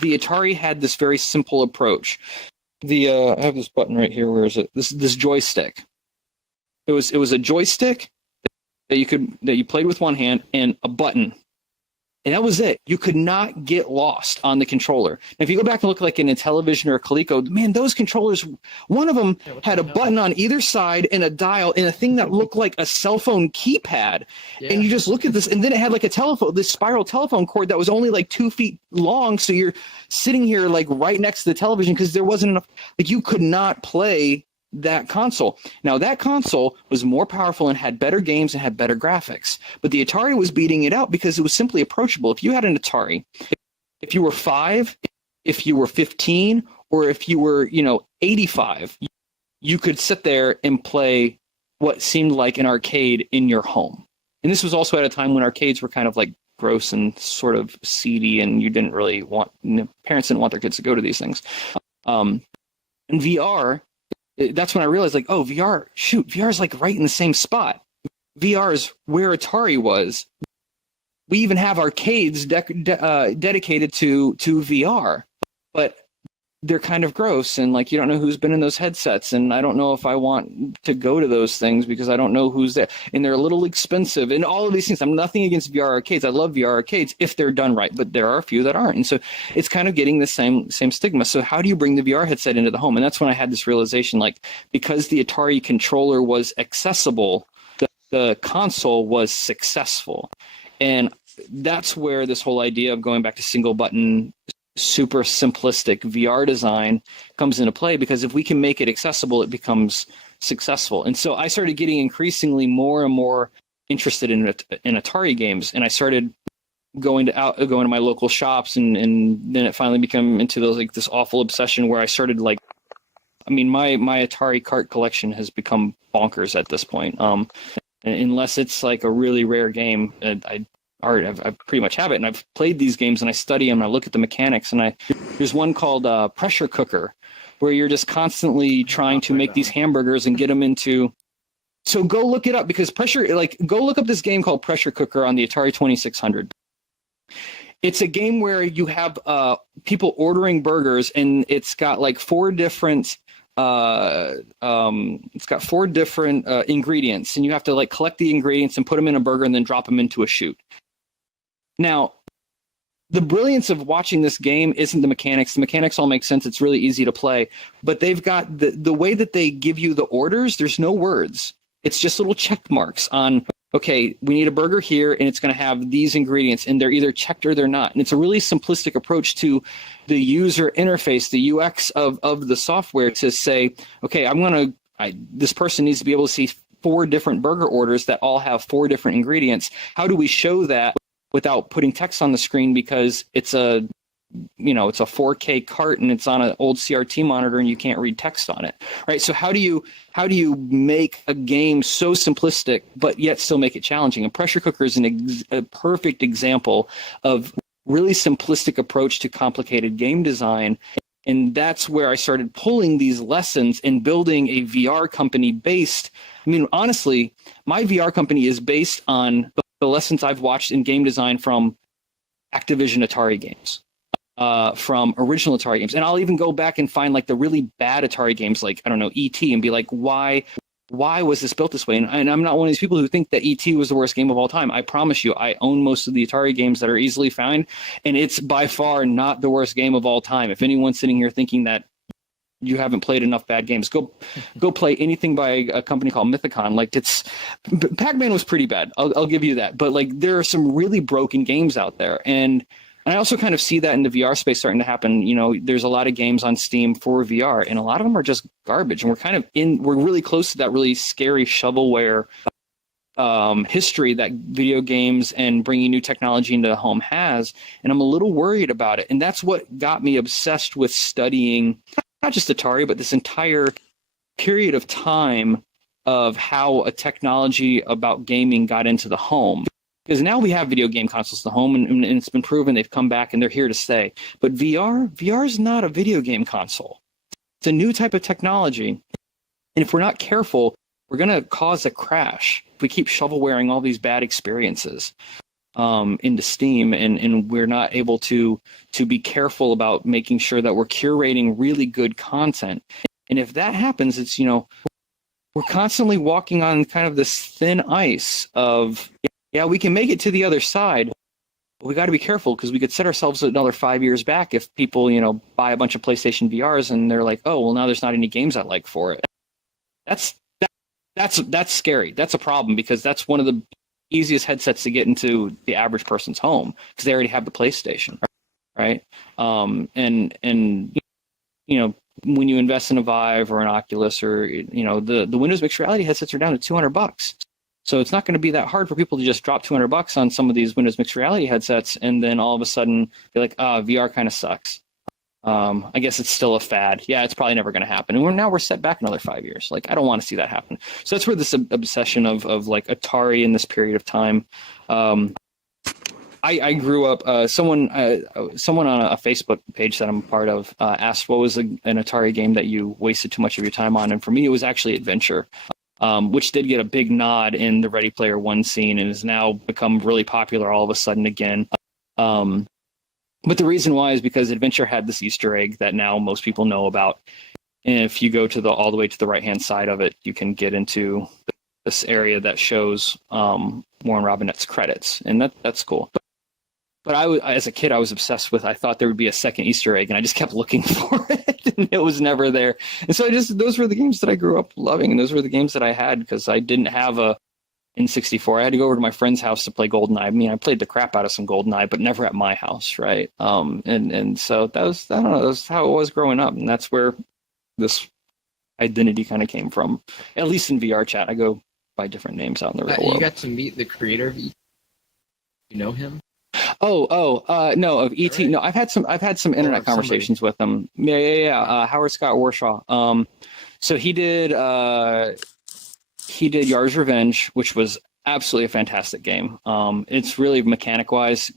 the Atari had this very simple approach. I have this button right here. Where is it? This joystick. It was a joystick that you played with one hand and a button. And that was it. You could not get lost on the controller. Now, if you go back and look like in a Television or a Coleco, man, those controllers, one of them had a button on either side and a dial and a thing that looked like a cell phone keypad. Yeah. And you just look at this, and then it had like this spiral telephone cord that was only like 2 feet long. So you're sitting here like right next to the television because there wasn't enough, like you could not play that console. Now, that console was more powerful and had better games and had better graphics. But the Atari was beating it out because it was simply approachable. If you had an Atari, if you were 5, if you were 15, or if you were, 85, you could sit there and play what seemed like an arcade in your home. And this was also at a time when arcades were kind of like gross and sort of seedy, and you didn't really parents didn't want their kids to go to these things. And VR, that's when I realized, like, oh, VR is like right in the same spot. VR is where Atari was. We even have arcades dedicated to VR, but they're kind of gross, and like you don't know who's been in those headsets, and I don't know if I want to go to those things because I don't know who's there, and they're a little expensive, and all of these things. I'm nothing against VR arcades. I love VR arcades if they're done right, but there are a few that aren't, and so it's kind of getting the same stigma. So how do you bring the VR headset into the home? And that's when I had this realization, like, because the Atari controller was accessible, the console was successful, and that's where this whole idea of going back to single button, super simplistic VR design comes into play, because if we can make it accessible, it becomes successful. And so I started getting increasingly more and more interested in Atari games, and I started going to my local shops, and then it finally became into this awful obsession where I started my Atari cart collection has become bonkers at this point. Unless it's like a really rare game, I pretty much have it, and I've played these games, and I study them, and I look at the mechanics, and there's one called Pressure Cooker, where you're just constantly trying to make these hamburgers and get them into. So go look it up, because go look up this game called Pressure Cooker on the Atari 2600. It's a game where you have people ordering burgers, and it's got like 4 different. It's got 4 different ingredients, and you have to like collect the ingredients and put them in a burger and then drop them into a chute. Now, the brilliance of watching this game isn't the mechanics. The mechanics all make sense. It's really easy to play. But they've got the way that they give you the orders, there's no words. It's just little check marks on, okay, we need a burger here, and it's going to have these ingredients, and they're either checked or they're not. And it's a really simplistic approach to the user interface, the UX of the software, to say, okay, this person needs to be able to see 4 different burger orders that all have 4 different ingredients. How do we show that without putting text on the screen, because it's a 4K cart and it's on an old CRT monitor and you can't read text on it, right? So how do you make a game so simplistic but yet still make it challenging? And Pressure Cooker is a perfect example of really simplistic approach to complicated game design. And that's where I started pulling these lessons and building a VR company honestly, my VR company is based on the lessons I've watched in game design from Activision Atari games, from original Atari games. And I'll even go back and find like the really bad Atari games, like, I don't know, E.T., and be like, why was this built this way? And I'm not one of these people who think that E.T. was the worst game of all time. I promise you, I own most of the Atari games that are easily found, and it's by far not the worst game of all time. If anyone's sitting here thinking that you haven't played enough bad games. Go play anything by a company called Mythicon. Like Pac-Man was pretty bad. I'll give you that. But like there are some really broken games out there, and I also kind of see that in the VR space starting to happen. You know, there's a lot of games on Steam for VR, and a lot of them are just garbage. And we're really close to that really scary shovelware history that video games and bringing new technology into the home has. And I'm a little worried about it. And that's what got me obsessed with studying not just Atari, but this entire period of time of how a technology about gaming got into the home. Because now we have video game consoles in the home, and it's been proven they've come back and they're here to stay. But VR is not a video game console. It's a new type of technology. And if we're not careful, we're going to cause a crash if we keep shovelwaring all these bad experiences into Steam, and we're not able to be careful about making sure that we're curating really good content. And if that happens, it's, you know, we're constantly walking on kind of this thin ice of, yeah, we can make it to the other side, but we got to be careful because we could set ourselves another 5 years back if people, you know, buy a bunch of PlayStation VRs and they're like, oh, well, now there's not any games I like for it. That's scary. That's a problem because that's one of the easiest headsets to get into the average person's home because they already have the PlayStation, right? And you know, when you invest in a Vive or an Oculus or, you know, the Windows mixed reality headsets are down to $200. So it's not going to be that hard for people to just drop $200 on some of these Windows mixed reality headsets and then all of a sudden be like, VR kind of sucks. I guess it's still a fad. Yeah, it's probably never going to happen. And we're set back another 5 years. Like, I don't want to see that happen. So that's where this obsession of like Atari in this period of time. I grew up, someone on a Facebook page that I'm a part of asked what was an Atari game that you wasted too much of your time on. And for me, it was actually Adventure. Which did get a big nod in the Ready Player One scene and has now become really popular all of a sudden again. But the reason why is because Adventure had this Easter egg that now most people know about. And if you go to all the way to the right-hand side of it, you can get into this area that shows Warren Robinette's credits, and that's cool. But as a kid, I was obsessed with. I thought there would be a second Easter egg, and I just kept looking for it, and it was never there. And so those were the games that I grew up loving, and those were the games that I had because I didn't have a N64. I had to go over to my friend's house to play GoldenEye. I mean, I played the crap out of some GoldenEye, but never at my house, right? And so that was, I don't know, that was how it was growing up, and that's where this identity kind of came from. At least in VRChat, I go by different names out in the real world. You got to meet the creator of E.T. You know him? No, of ET. No, I've had some internet conversations with him. Yeah. Howard Scott Warshaw. So he did Yar's Revenge, which was absolutely a fantastic game. It's really mechanic wise.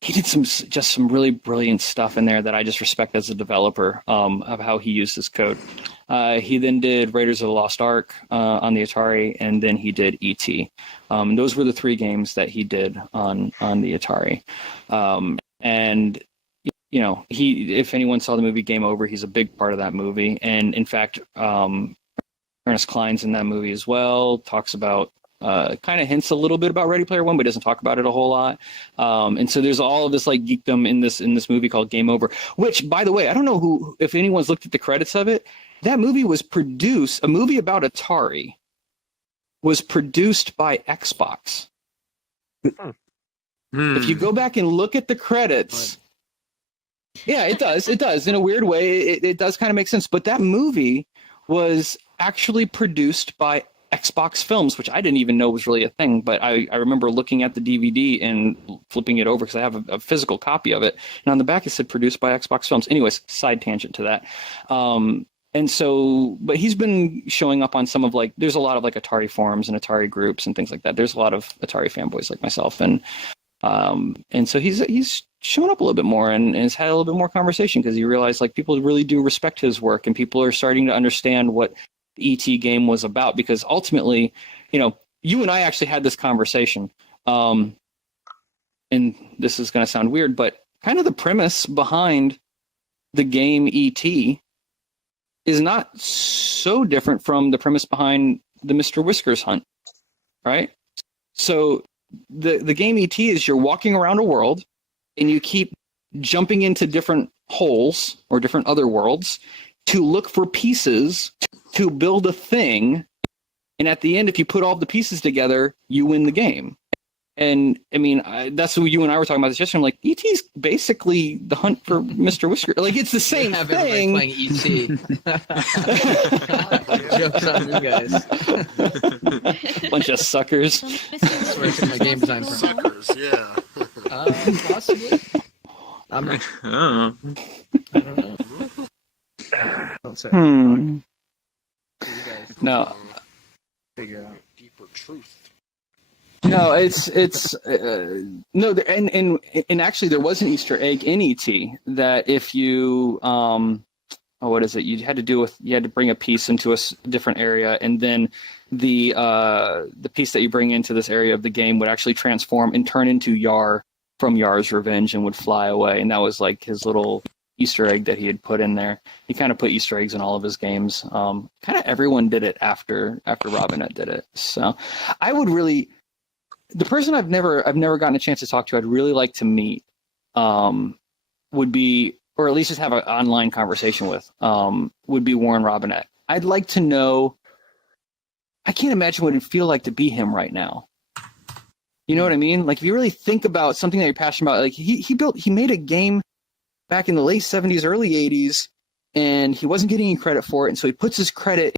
He did some really brilliant stuff in there that I just respect as a developer of how he used his code. He then did Raiders of the Lost Ark on the Atari, and then he did E.T. Those were the three games that he did on the Atari. And you know, if anyone saw the movie Game Over, he's a big part of that movie. And in fact, Ernest Cline's in that movie as well. Talks about kind of hints a little bit about Ready Player One, but doesn't talk about it a whole lot. And so there's all of this like geekdom in this movie called Game Over, which, by the way, I don't know if anyone's looked at the credits of it. That movie was produced, a movie about Atari was produced by Xbox. If you go back and look at the credits, yeah, it does. It does. In a weird way, it does kind of make sense. But that movie was actually produced by Xbox Films, which I didn't even know was really a thing. But I remember looking at the DVD and flipping it over because I have a physical copy of it. And on the back, it said produced by Xbox Films. Anyways, side tangent to that. And so, but he's been showing up on some of like, there's a lot of like Atari forums and Atari groups and things like that. There's a lot of Atari fanboys like myself. And so he's shown up a little bit more and has had a little bit more conversation because he realized like people really do respect his work and people are starting to understand what the ET game was about, because ultimately, you know, you and I actually had this conversation. And this is going to sound weird, but kind of the premise behind the game ET is not so different from the premise behind the Mr. Whiskers hunt, right? So the game ET is you're walking around a world and you keep jumping into different holes or different other worlds, to look for pieces to build a thing. And at the end, if you put all the pieces together, you win the game. And I mean, that's what you and I were talking about this yesterday. I'm like, E.T.'s basically the hunt for Mr. Whisker. Like, it's the same have thing. Playing E.T. Jokes on you guys. Bunch of suckers. That's where I took my game design from. Suckers, yeah. Possibly. I'm not. I don't know. Don't say. Hmm. You guys No. figure out. Deeper truth. No, it's no, and actually there was an Easter egg in ET that if you what is it? You had to bring a piece into a different area, and then the piece that you bring into this area of the game would actually transform and turn into Yar from Yar's Revenge and would fly away, and that was like his little Easter egg that he had put in there. He kind of put Easter eggs in all of his games. Kind of everyone did it after Robinette did it. So I would really. The person I've never gotten a chance to talk to, I'd really like to meet, would be, or at least just have an online conversation with, would be Warren Robinette. I'd like to know. I can't imagine what it'd feel like to be him right now. You know what I mean? Like, if you really think about something that you're passionate about, like he made a game back in the late 70s, early 80s, and he wasn't getting any credit for it, and so he puts his credit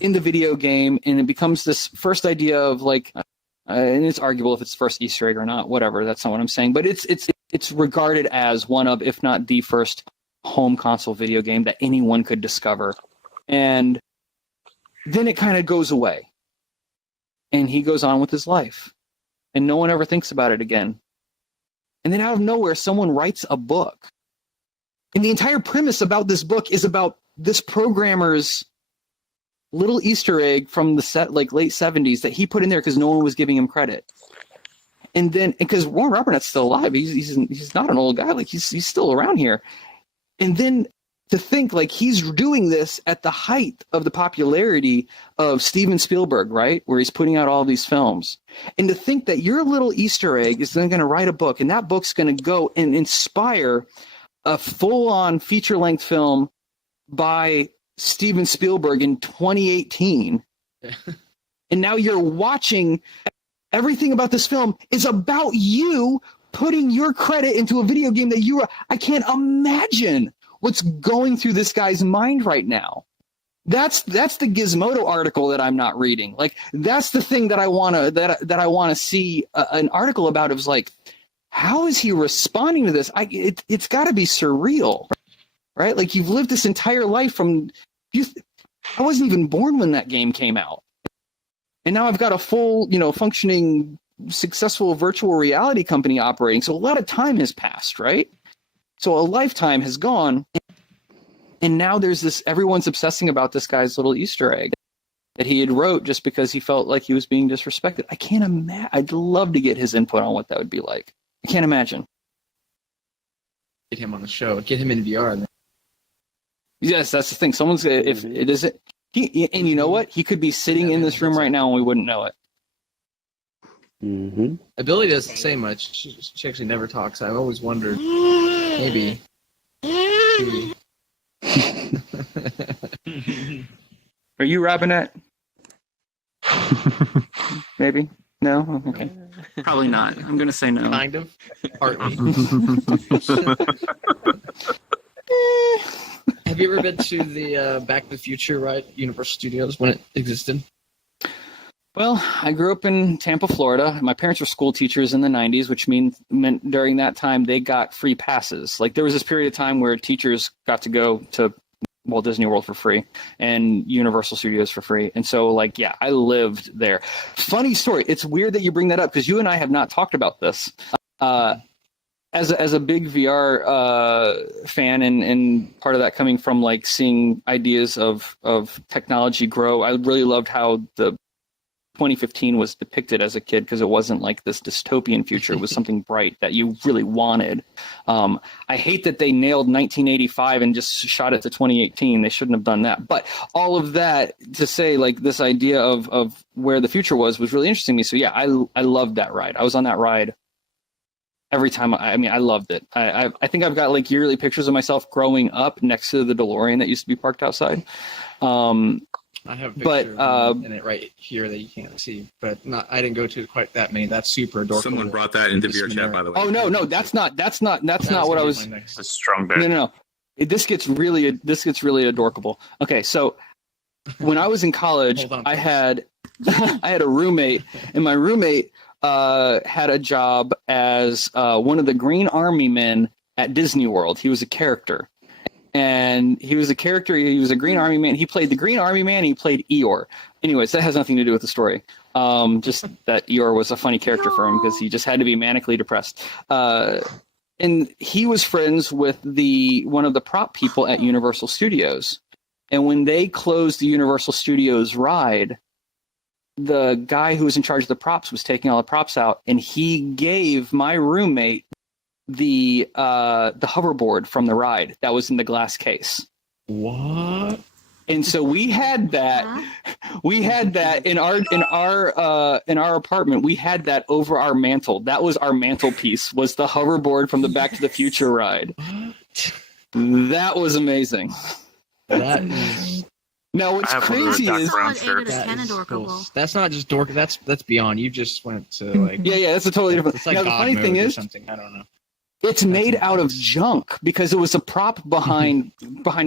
in the video game, and it becomes this first idea of like. And it's arguable if it's the first Easter egg or not, whatever. That's not what I'm saying. But it's regarded as one of, if not the first home console video game that anyone could discover. And then it kind of goes away. And he goes on with his life. And no one ever thinks about it again. And then out of nowhere, someone writes a book. And the entire premise about this book is about this programmer's little Easter egg from the late 70s that he put in there because no one was giving him credit. And then, because Warren Robinette's still alive, he's not an old guy, like he's still around here. And then to think like he's doing this at the height of the popularity of Steven Spielberg, right? Where he's putting out all these films. And to think that your little Easter egg is then going to write a book, and that book's going to go and inspire a full-on feature-length film by Steven Spielberg in 2018. And now you're watching everything about this film is about you putting your credit into a video game that I can't imagine what's going through this guy's mind right now. That's the Gizmodo article that I'm not reading. Like, that's the thing that I want to see an article about. It was like, how is he responding to this? It's got to be surreal. Right? Like, you've lived this entire life I wasn't even born when that game came out. And now I've got a full, functioning, successful virtual reality company operating. So a lot of time has passed, right? So a lifetime has gone. And now there's this, everyone's obsessing about this guy's little Easter egg that he had wrote just because he felt like he was being disrespected. I can't imagine. I'd love to get his input on what that would be like. I can't imagine. Get him on the show. Get him in VR. Yes, that's the thing. Someone's if it isn't he, and you know what? He could be sitting in this room right now and we wouldn't know it. Mm-hmm. Billy doesn't say much. She actually never talks. I've always wondered, maybe. Are you Robinette? Maybe. No. Okay. Probably not. I'm gonna say no. Kind of. Partly. Have you ever been to the Back to the Future ride at Universal Studios when it existed? Well, I grew up in Tampa, Florida. My parents were school teachers in the 90s, which meant during that time they got free passes. Like, there was this period of time where teachers got to go to Walt Disney World for free and Universal Studios for free. And so, I lived there. Funny story. It's weird that you bring that up because you and I have not talked about this. As a big VR fan and part of that coming from seeing ideas of technology grow, I really loved how the 2015 was depicted as a kid because it wasn't like this dystopian future. It was something bright that you really wanted. I hate that they nailed 1985 and just shot it to 2018. They shouldn't have done that. But all of that to say, this idea of where the future was really interesting to me. So yeah, I loved that ride. I was on that ride every time. I mean, I loved it. I think I've got like yearly pictures of myself growing up next to the DeLorean that used to be parked outside. I have a picture in it right here that you can't see, but I didn't go to quite that many. That's super adorable. Someone brought that into VRChat, by the way. Oh no, that's not what I was. It's a strong bit. No. This gets really adorable. Okay, so when I was in college, I had a roommate, and my roommate had a job as one of the Green Army men at Disney World. He was a character. And he was a character. He was a Green Army man. He played the Green Army man. He played Eeyore. Anyways, that has nothing to do with the story. Just that Eeyore was a funny character for him because he just had to be manically depressed. And he was friends with one of the prop people at Universal Studios. And when they closed the Universal Studios ride, the guy who was in charge of the props was taking all the props out, and he gave my roommate the hoverboard from the ride that was in the glass case. What? And so we had that in our apartment. We had that over our mantle. That was our mantelpiece, was the hoverboard from the Back to the Future ride. That was amazing. That is. Now what's crazy is that's not just dork. That's beyond. You just went to like. Yeah. That's a totally different. It's like now the funny thing is something. I don't know. It's made out of junk because it was a prop behind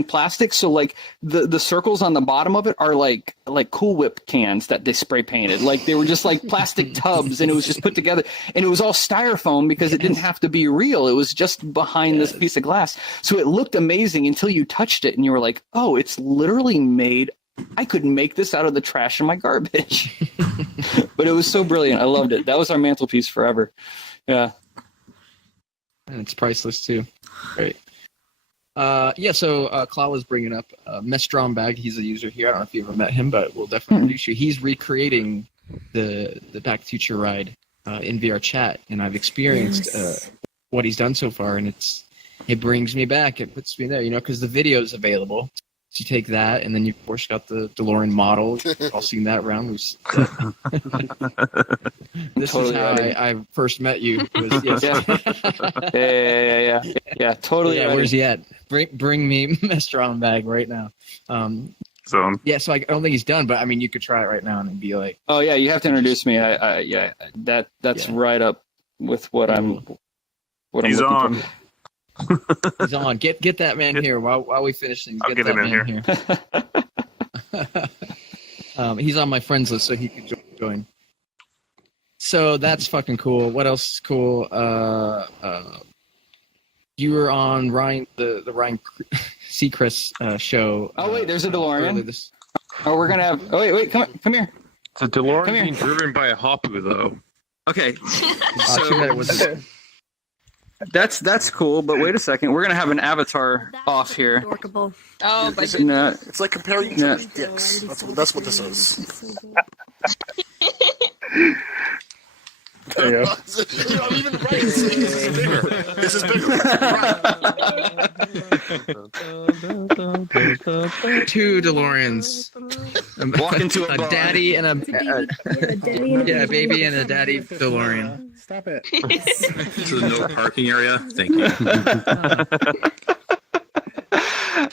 plastic. So like the circles on the bottom of it are like Cool Whip cans that they spray painted. Like they were just like plastic tubs, and it was just put together. And it was all styrofoam because it didn't have to be real. It was just behind this piece of glass. So it looked amazing until you touched it and you were like, oh, it's literally made. I could make this out of the trash in my garbage. But it was so brilliant. I loved it. That was our mantelpiece forever. Yeah. And it's priceless too. Great. So Cloud was bringing up Mestron Bag. He's a user here. I don't know if you ever met him, but we'll definitely introduce you. He's recreating the Back to the Future ride in VRChat, and I've experienced what he's done so far, and it brings me back. It puts me there, because the video is available. So you take that, and then you, of course, got the DeLorean model. You've all seen that around. This is how I first met you. Yeah, totally. Yeah, where's he at? Bring me Mestron Bag right now. So I don't think he's done, but I mean, you could try it right now and be like, oh yeah, you have to introduce me. That's right up with what I'm He's looking on. for. He's on. Get that man here while we finish things. I'll get him in here. He's on my friends list, so he could join. So that's fucking cool. What else is cool? You were on the Ryan Seacrest show. Oh wait, there's a DeLorean. We're gonna have. Oh wait, come here. It's a DeLorean being driven by a Hapu, though. Okay. So that's cool, but wait a second. We're gonna have an avatar off here. Adorable. Oh, but It's like comparing each other's dicks. That's what this is. There you go. I'm even right. This is bigger. This is bigger. Two DeLoreans. Walk into a bar. Daddy and a baby and a daddy DeLorean. Stop it. To the no parking area. Thank you.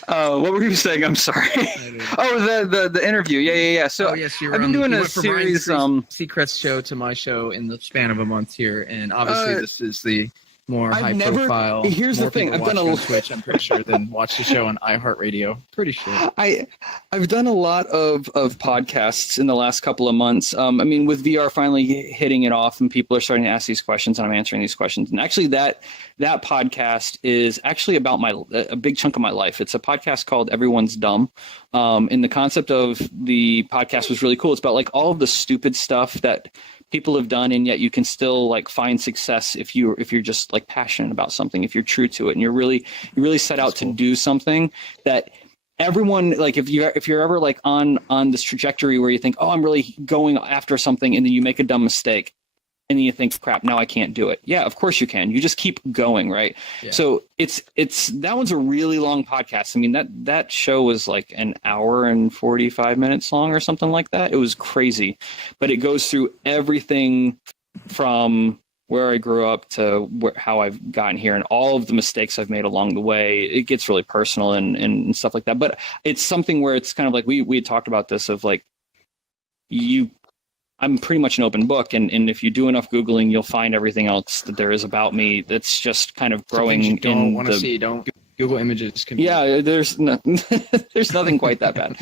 What were you saying? I'm sorry. Oh, the interview. Yeah. So yes, I've been doing a series. Seacrest show to my show in the span of a month here, and obviously this is the more high profile. Here's the thing. I've done on Twitch, I'm pretty sure, than watch the show on iHeartRadio. Pretty sure. I've done a lot of podcasts in the last couple of months. I mean, with VR finally hitting it off, and people are starting to ask these questions, and I'm answering these questions. And actually, that podcast is actually about a big chunk of my life. It's a podcast called Everyone's Dumb. And the concept of the podcast was really cool. It's about like all of the stupid stuff that people have done, and yet you can still like find success if you're just like passionate about something, if you're true to it, and you really set out to do something that everyone, like if you're ever like on this trajectory where you think, oh, I'm really going after something, and then you make a dumb mistake, and then you think, crap, now I can't do it. Yeah, of course you can. You just keep going, right? Yeah. So it's that one's a really long podcast. I mean, that show was like an hour and 45 minutes long or something like that. It was crazy, but it goes through everything from where I grew up to how I've gotten here and all of the mistakes I've made along the way, it gets really personal and stuff like that. But it's something where it's kind of like we had talked about this of like I'm pretty much an open book, and if you do enough Googling, you'll find everything else that there is about me that's just kind of growing. You don't want to see. Don't Google images. There's nothing quite that bad.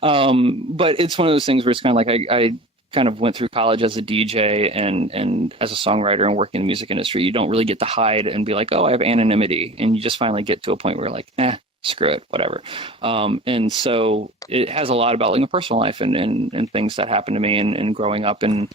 But it's one of those things where it's kind of like I kind of went through college as a DJ and as a songwriter and working in the music industry. You don't really get to hide and be like, oh, I have anonymity. And you just finally get to a point where you're like, screw it, whatever. And so it has a lot about like a personal life and things that happened to me and growing up and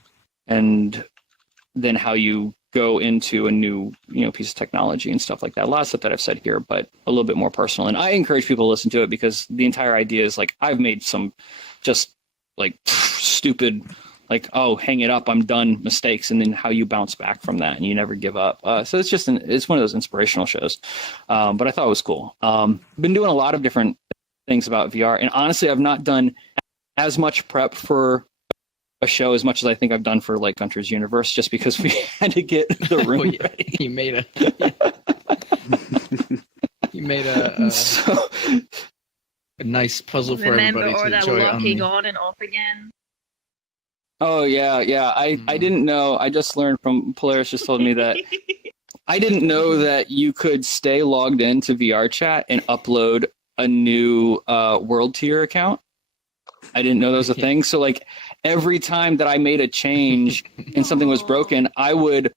then how you go into a new, piece of technology and stuff like that. A lot of stuff that I've said here, but a little bit more personal. And I encourage people to listen to it because the entire idea is like, I've made some just like stupid, like, oh, hang it up, I'm done mistakes. And then how you bounce back from that and you never give up. So it's just, it's one of those inspirational shows. But I thought it was cool. Been doing a lot of different things about VR. And honestly, I've not done as much prep for a show as much as I think I've done for like Gunter's Universe, just because we had to get the room ready. You made a nice puzzle for everybody to enjoy. Remember all that locking on and off again? Oh yeah. I didn't know. I just learned from Polaris just told me that I didn't know that you could stay logged into VRChat and upload a new world tier account. I didn't know that was a thing. So like every time that I made a change and something was broken, I would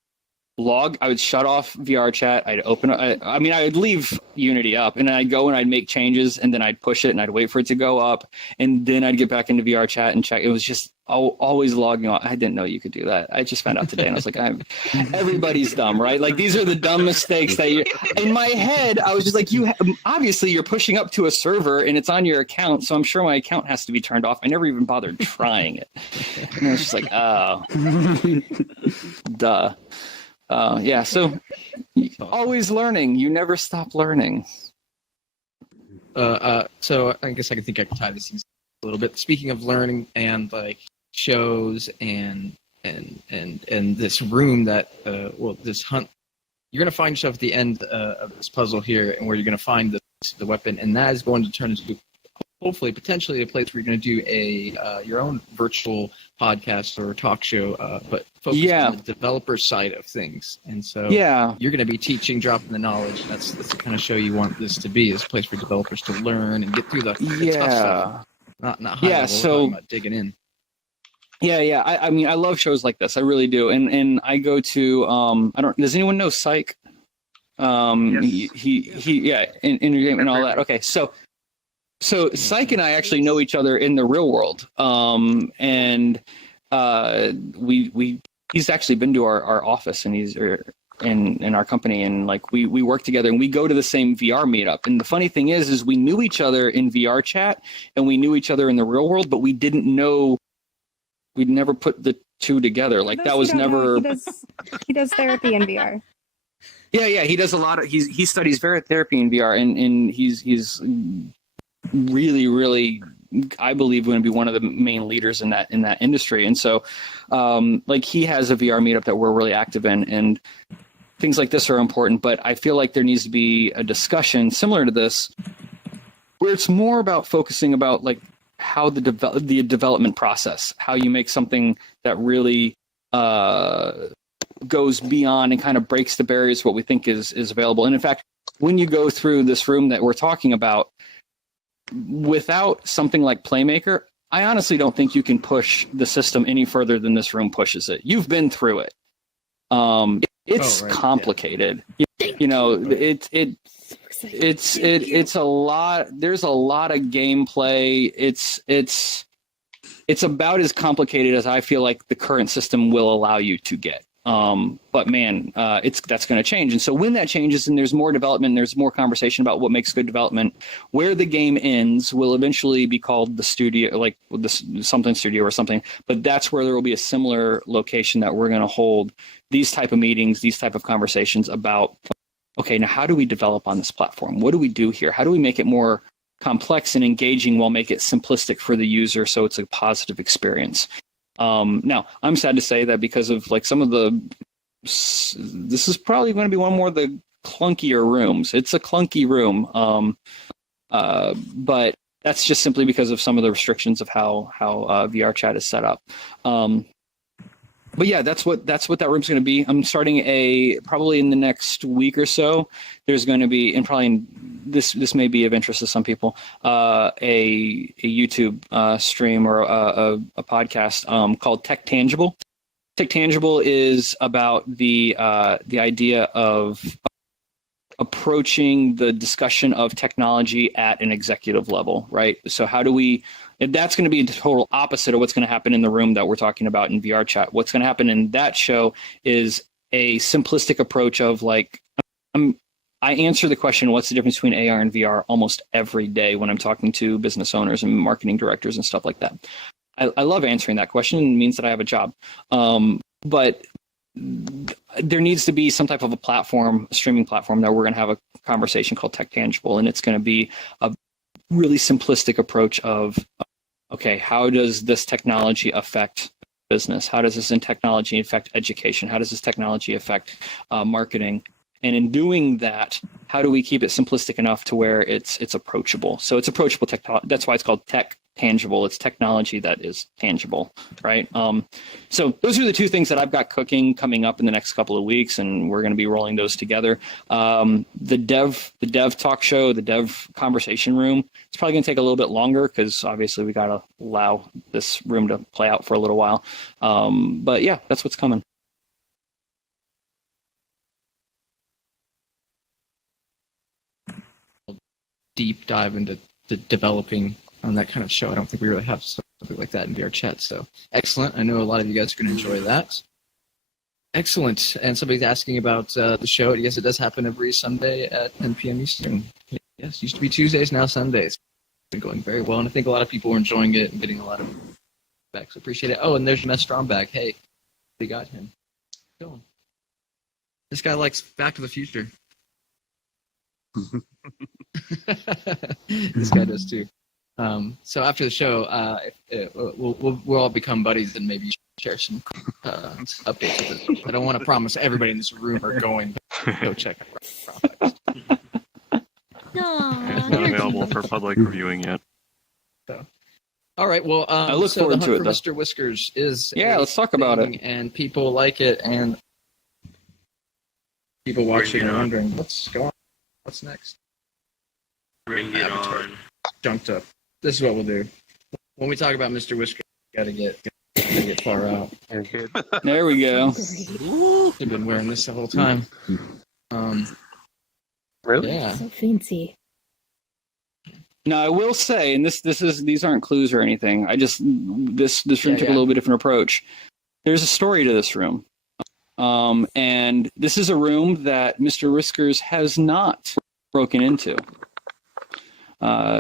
shut off VRChat. I'd open it. I would leave Unity up and I'd go and I'd make changes and then I'd push it and I'd wait for it to go up. And then I'd get back into VRChat and check. It was just always logging on. I didn't know you could do that. I just found out today and I was like, everybody's dumb, right? Like these are the dumb mistakes that in my head, I was just like, obviously you're pushing up to a server and it's on your account. So I'm sure my account has to be turned off. I never even bothered trying it. And I was just like, oh, duh. So always learning. You never stop learning. So I guess I can tie these things a little bit. Speaking of learning and like shows and this room that this hunt, you're gonna find yourself at the end of this puzzle here, and where you're gonna find the weapon, and that is going to turn into hopefully potentially a place where you're going to do your own virtual podcast or talk show, but focused on the developer side of things. And so you're going to be teaching, dropping the knowledge. That's the kind of show you want this to be, is a place for developers to learn and get through the tough stuff. Not high level, so about digging in. I mean, I love shows like this. I really do. And I go to does anyone know Psych? Yes. He in your game and all that. Okay, so Psych and I actually know each other in the real world. He's actually been to our office, and he's in our company, and like we work together, and we go to the same VR meetup. And the funny thing is we knew each other in VRChat and we knew each other in the real world, but we'd never put the two together. Like that was never. He does therapy in VR. Yeah. He does a lot of. He studies therapy in VR, and he's really, really, I believe, going to be one of the main leaders in that industry. And so, like he has a VR meetup that we're really active in, and things like this are important. But I feel like there needs to be a discussion similar to this, where it's more about focusing about like how the development process, how you make something that really goes beyond and kind of breaks the barriers what we think is available. And in fact, when you go through this room that we're talking about, without something like Playmaker, I honestly don't think you can push the system any further than this room pushes it. You've been through it. It's complicated. Yeah. It's a lot. There's a lot of gameplay. It's about as complicated as I feel like the current system will allow you to get. But man, that's going to change. And so when that changes and there's more development, there's more conversation about what makes good development, where the game ends will eventually be called the studio, like something studio or something. But that's where there will be a similar location that we're going to hold these type of meetings, these type of conversations about, okay, now how do we develop on this platform? What do we do here? How do we make it more complex and engaging while make it simplistic for the user so it's a positive experience? Now, I'm sad to say that because of like some of the this is probably going to be one more of the clunkier rooms. It's a clunky room, but that's just simply because of some of the restrictions of how VRChat is set up. But yeah, that's what that room's going to be. I'm starting probably in the next week or so. There's going to be, and probably this may be of interest to some people, a YouTube stream or a podcast called Tech Tangible. Tech Tangible is about the idea of approaching the discussion of technology at an executive level, right? So how do we, that's going to be the total opposite of what's going to happen in the room that we're talking about in VRChat. What's going to happen in that show is a simplistic approach of like, I answer the question, what's the difference between AR and VR almost every day when I'm talking to business owners and marketing directors and stuff like that. I love answering that question. It means that I have a job. But there needs to be some type of a streaming platform that we're going to have a conversation called Tech Tangible. And it's going to be a really simplistic approach of, okay, how does this technology affect business? How does this technology affect education? How does this technology affect marketing? And in doing that, how do we keep it simplistic enough to where it's approachable? So it's approachable technology. That's why it's called Tech Tangible. It's technology that is tangible, right? So those are the two things that I've got cooking coming up in the next couple of weeks, and we're going to be rolling those together. The dev talk show, the dev conversation room, it's probably going to take a little bit longer because obviously we got to allow this room to play out for a little while. But yeah, that's what's coming. Deep dive into developing on that kind of show. I don't think we really have something like that in VRChat. So excellent. I know a lot of you guys are going to enjoy that. Excellent. And somebody's asking about the show. Yes, it does happen every Sunday at 10 p.m. Eastern. Yes, used to be Tuesdays, now Sundays. It's been going very well, and I think a lot of people are enjoying it and getting a lot of feedback. So appreciate it. Oh, and there's Mess Stromberg. Hey, we got him. Go. This guy likes Back to the Future. This guy does too. So after the show, we'll all become buddies and maybe share some updates with it. I don't want to promise everybody in this room are going to go check out products. It's not available for public reviewing yet. So, all right. Well, I look forward to it. Mr. Whiskers is let's talk about it. And people like it, and people watching and wondering what's going on. What's next? Bring it on. Jumped up. This is what we'll do. When we talk about Mr. Whiskers, gotta get far out. There we go. I've been wearing this the whole time. Really? Yeah. So fancy. Now I will say, and these aren't clues or anything. this room took a little bit different approach. There's a story to this room. And this is a room that Mr. Whiskers has not broken into.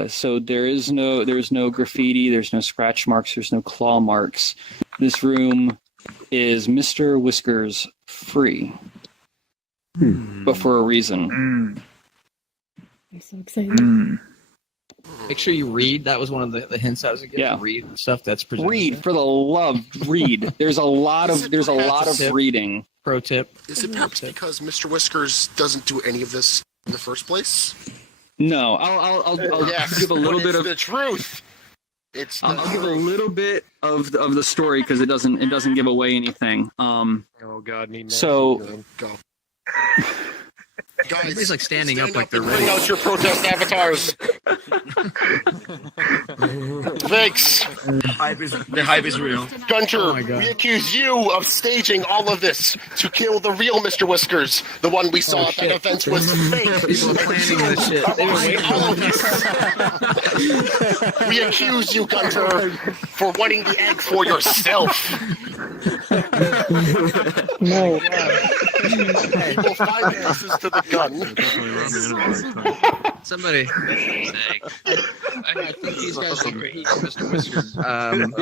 So there's no graffiti, there's no scratch marks, there's no claw marks. This room is Mr. Whiskers free, but for a reason. I'm so excited. Make sure you read. That was one of the hints I was going to get. Yeah. Read stuff that's presented. Read, for the love, read. There's a lot of reading. Pro tip. Is it perhaps because Mr. Whiskers doesn't do any of this in the first place? No, I'll give a little bit of the truth. I'll give a little bit of the story because it doesn't give away anything. Oh God, Go. Guys, everybody's like standing up like they're ready. Bring out your protest avatars. Thanks. The hype is real. Gunter, we accuse you of staging all of this to kill the real Mr. Whiskers. The one we saw at that event was fake. People are planning this shit. They were waiting all of this. We accuse you, Gunter, for wanting the egg for yourself. No. People find pieces to the gun. Somebody. I think these guys are great, Mr. Whiskers. I'm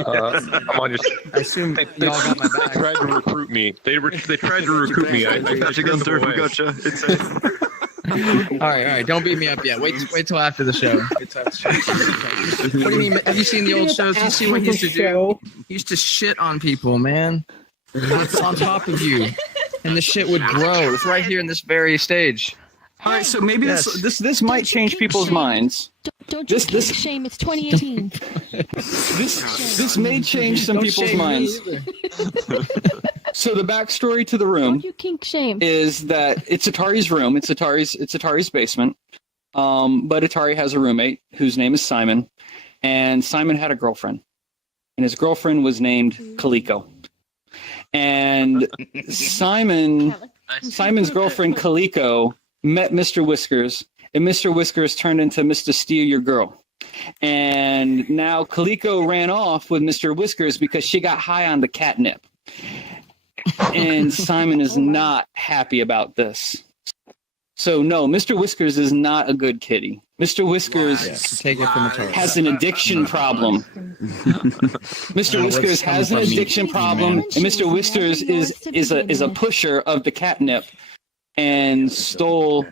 on your. I assume they all got my back. Tried to recruit me. They tried to recruit me. I got you, Gunter. We got you. All right. Don't beat me up yet. Wait till after the show. What do you mean? Have you seen the old shows? You see what he used to do? He used to shit on people, man. It's on top of you. and the shit would grow. It's right here in this very stage. All right, so maybe This might change people's minds. Don't you kink shame? It's 2018. This may change some people's minds. So the backstory to the room Don't you kink shame? is that it's Atari's room. It's Atari's basement. But Atari has a roommate whose name is Simon, and Simon had a girlfriend, and his girlfriend was named Kaliko. And Simon's girlfriend Kaliko met Mr. Whiskers, and Mr. Whiskers turned into Mr. Steal Your Girl. And now Kaliko ran off with Mr. Whiskers because she got high on the catnip. And Simon is not happy about this. So no, Mr. Whiskers is not a good kitty. Mr. Whiskers Take it from Atari. has an addiction problem. Mr. Whiskers has an addiction problem, and Mr. Whiskers is a pusher of the catnip and stole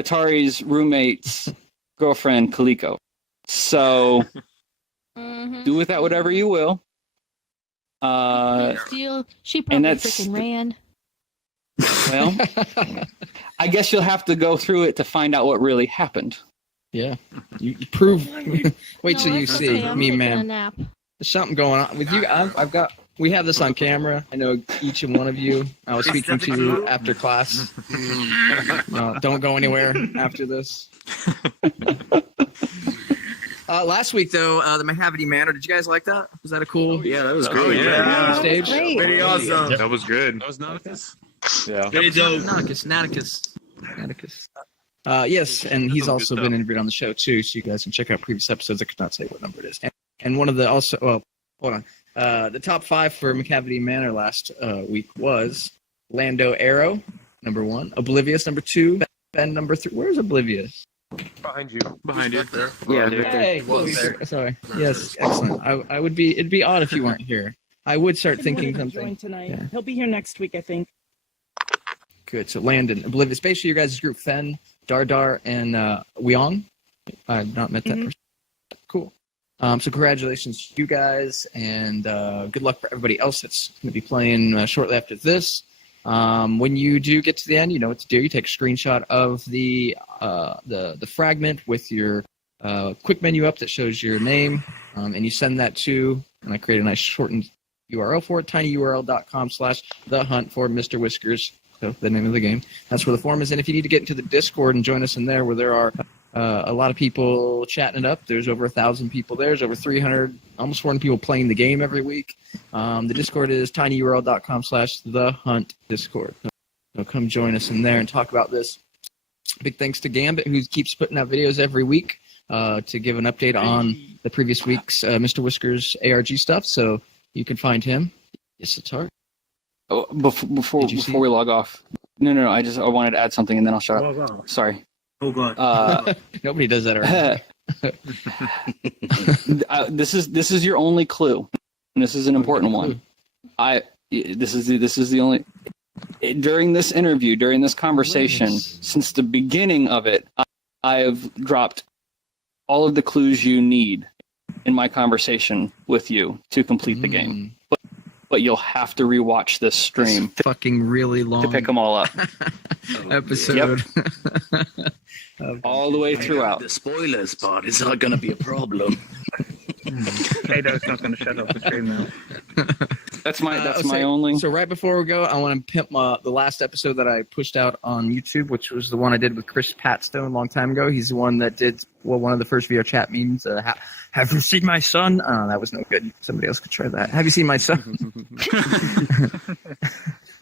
Atari's roommate's girlfriend, Kaliko. So do with that whatever you will. She probably freaking ran. Well, I guess you'll have to go through it to find out what really happened. Yeah, you prove. Wait till you see I'm me, taking man. a nap. There's something going on with you. I've got. We have this on camera. I know each and one of you. I was speaking to you after class. No, don't go anywhere after this. Last week, though, the Mahavity Manor. Did you guys like that? Was that a cool? Yeah, that was Oh, great. yeah. Stage. Pretty awesome. That was good. That was Nauticus? Yeah. Very dope. Naticus. Yes, and he's also been interviewed on the show too, so you guys can check out previous episodes. I could not say what number it is. And one of the also, well, hold on. The top 5 for Macavity Manor last week was Lando Arrow, number 1, Oblivious, number 2, Ben, number 3. Where's Oblivious? Behind you. Behind you. There. Yeah, Hey, sorry. Yes, excellent. I would be. It'd be odd if you weren't here. I would start thinking something. Tonight. Yeah. He'll be here next week, I think. Good. So Landon, Oblivious. Basically, your guys' group: Fen, Dardar, and Weong. I've not met that person. Cool. So congratulations to you guys, and good luck for everybody else that's going to be playing shortly after this. When you do get to the end, you know what to do. You take a screenshot of the fragment with your quick menu up that shows your name, and you send that to, and I create a nice shortened URL for it, tinyurl.com/thehunt for Mr. Whiskers. So the name of the game. That's where the form is. And if you need to get into the Discord and join us in there, where there are a lot of people chatting it up. There's over 1,000 people there. There's over 300, almost 400 people playing the game every week. The Discord is tinyurl.com/thehuntdiscord. So come join us in there and talk about this. Big thanks to Gambit, who keeps putting out videos every week to give an update on the previous week's Mr. Whiskers ARG stuff. So you can find him. Yes, it's hard. Oh, before we log off. No. I wanted to add something and then I'll shut up. wow. Sorry. Oh, God. Nobody does that already. This is your only clue, and this is an important one. This is the only. During this interview, during this conversation, since the beginning of it, I've dropped all of the clues you need in my conversation with you to complete the game. But you'll have to rewatch this stream. It's fucking really long to pick them all up. Episode. Yep. All the way throughout. The spoilers part is not going to be a problem. Kado's not going to shut off the stream now. That's my only. So right before we go, I want to pimp the last episode that I pushed out on YouTube, which was the one I did with Chris Patstone a long time ago. He's the one that did one of the first VRChat memes. Have you seen my son? Oh, that was no good. Somebody else could try that. Have you seen my son?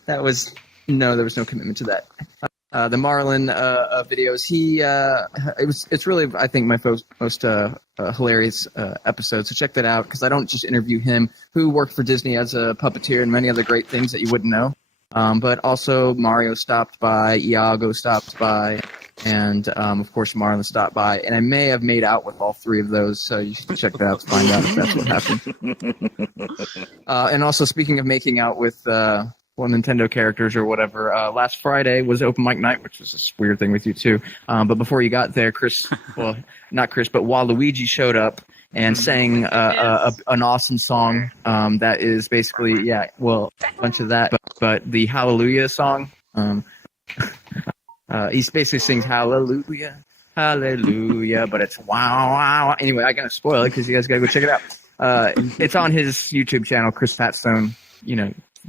There was no commitment to that. The Marlin videos. It's really, I think, my most hilarious episode. So check that out, because I don't just interview him, who worked for Disney as a puppeteer and many other great things that you wouldn't know. But also Mario stopped by, Iago stopped by, and of course Marlon stopped by. And I may have made out with all 3 of those, so you should check that out to find out if that's what happened. And also, speaking of making out with Nintendo characters or whatever, last Friday was open mic night, which was this weird thing with you too. But before you got there, not Chris, but Waluigi showed up and sang an awesome song that is basically, a bunch of that. but the Hallelujah song, he basically sings Hallelujah, Hallelujah, but it's wow. Anyway, I gotta spoil it because you guys gotta go check it out. It's on his YouTube channel, Chris Fatstone.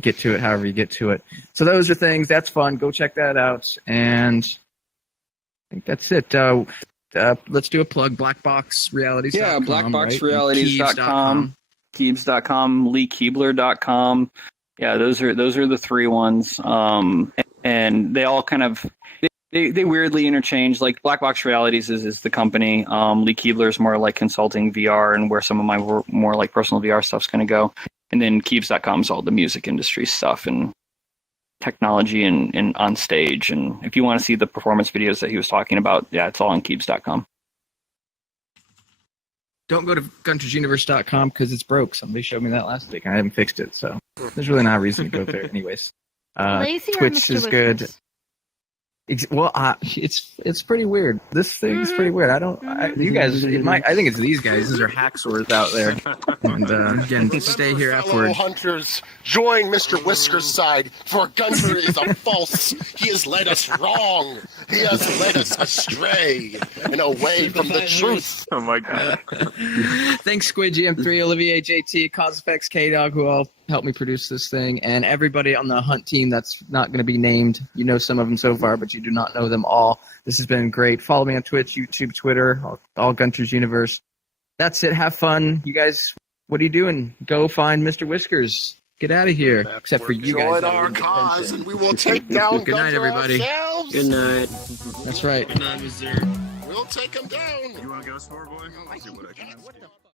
Get to it however you get to it. So those are things. That's fun. Go check that out. And I think that's it. Let's do a plug. Blackboxrealities.com. Yeah, blackboxrealities.com, Keebz.com, leekebler.com. Yeah, those are the three ones. And they all kind of they weirdly interchange. Like Black Box Realities is the company. Lee Kebler is more like consulting VR and where some of my more like personal VR stuff's going to go. And then Keebz.com is all the music industry stuff and technology and on stage. And if you want to see the performance videos that he was talking about, yeah, it's all on Keebz.com. Don't go to guntersuniverse.com because it's broke. Somebody showed me that last week and I haven't fixed it. So there's really not a reason to go there anyways. Twitch is good. Well, it's pretty weird. This thing is pretty weird. I think it's these guys. These are hacksaws out there. And again, stay here fellow afterwards. hunters, join Mr. Whiskers' side, for Gunter is a false. He has led us wrong. He has led us astray and away from the truth. Oh my god. Thanks, Squid GM3, Olivier JT, Cause Effects, K-Dog, who all helped me produce this thing, and everybody on the Hunt team that's not going to be named. You know some of them so far, but you do not know them all. This has been great. Follow me on Twitch, YouTube, Twitter, all Gunter's Universe. That's it. Have fun. You guys, what are you doing? Go find Mr. Whiskers. Get out of here. Except for you guys. Join our cause, and we will take down Good night, Gunter everybody. ourselves. Good night. That's right. Good night, Mr. We'll take him down. You want to go, Store Boy? I'll see what I can. What the fuck?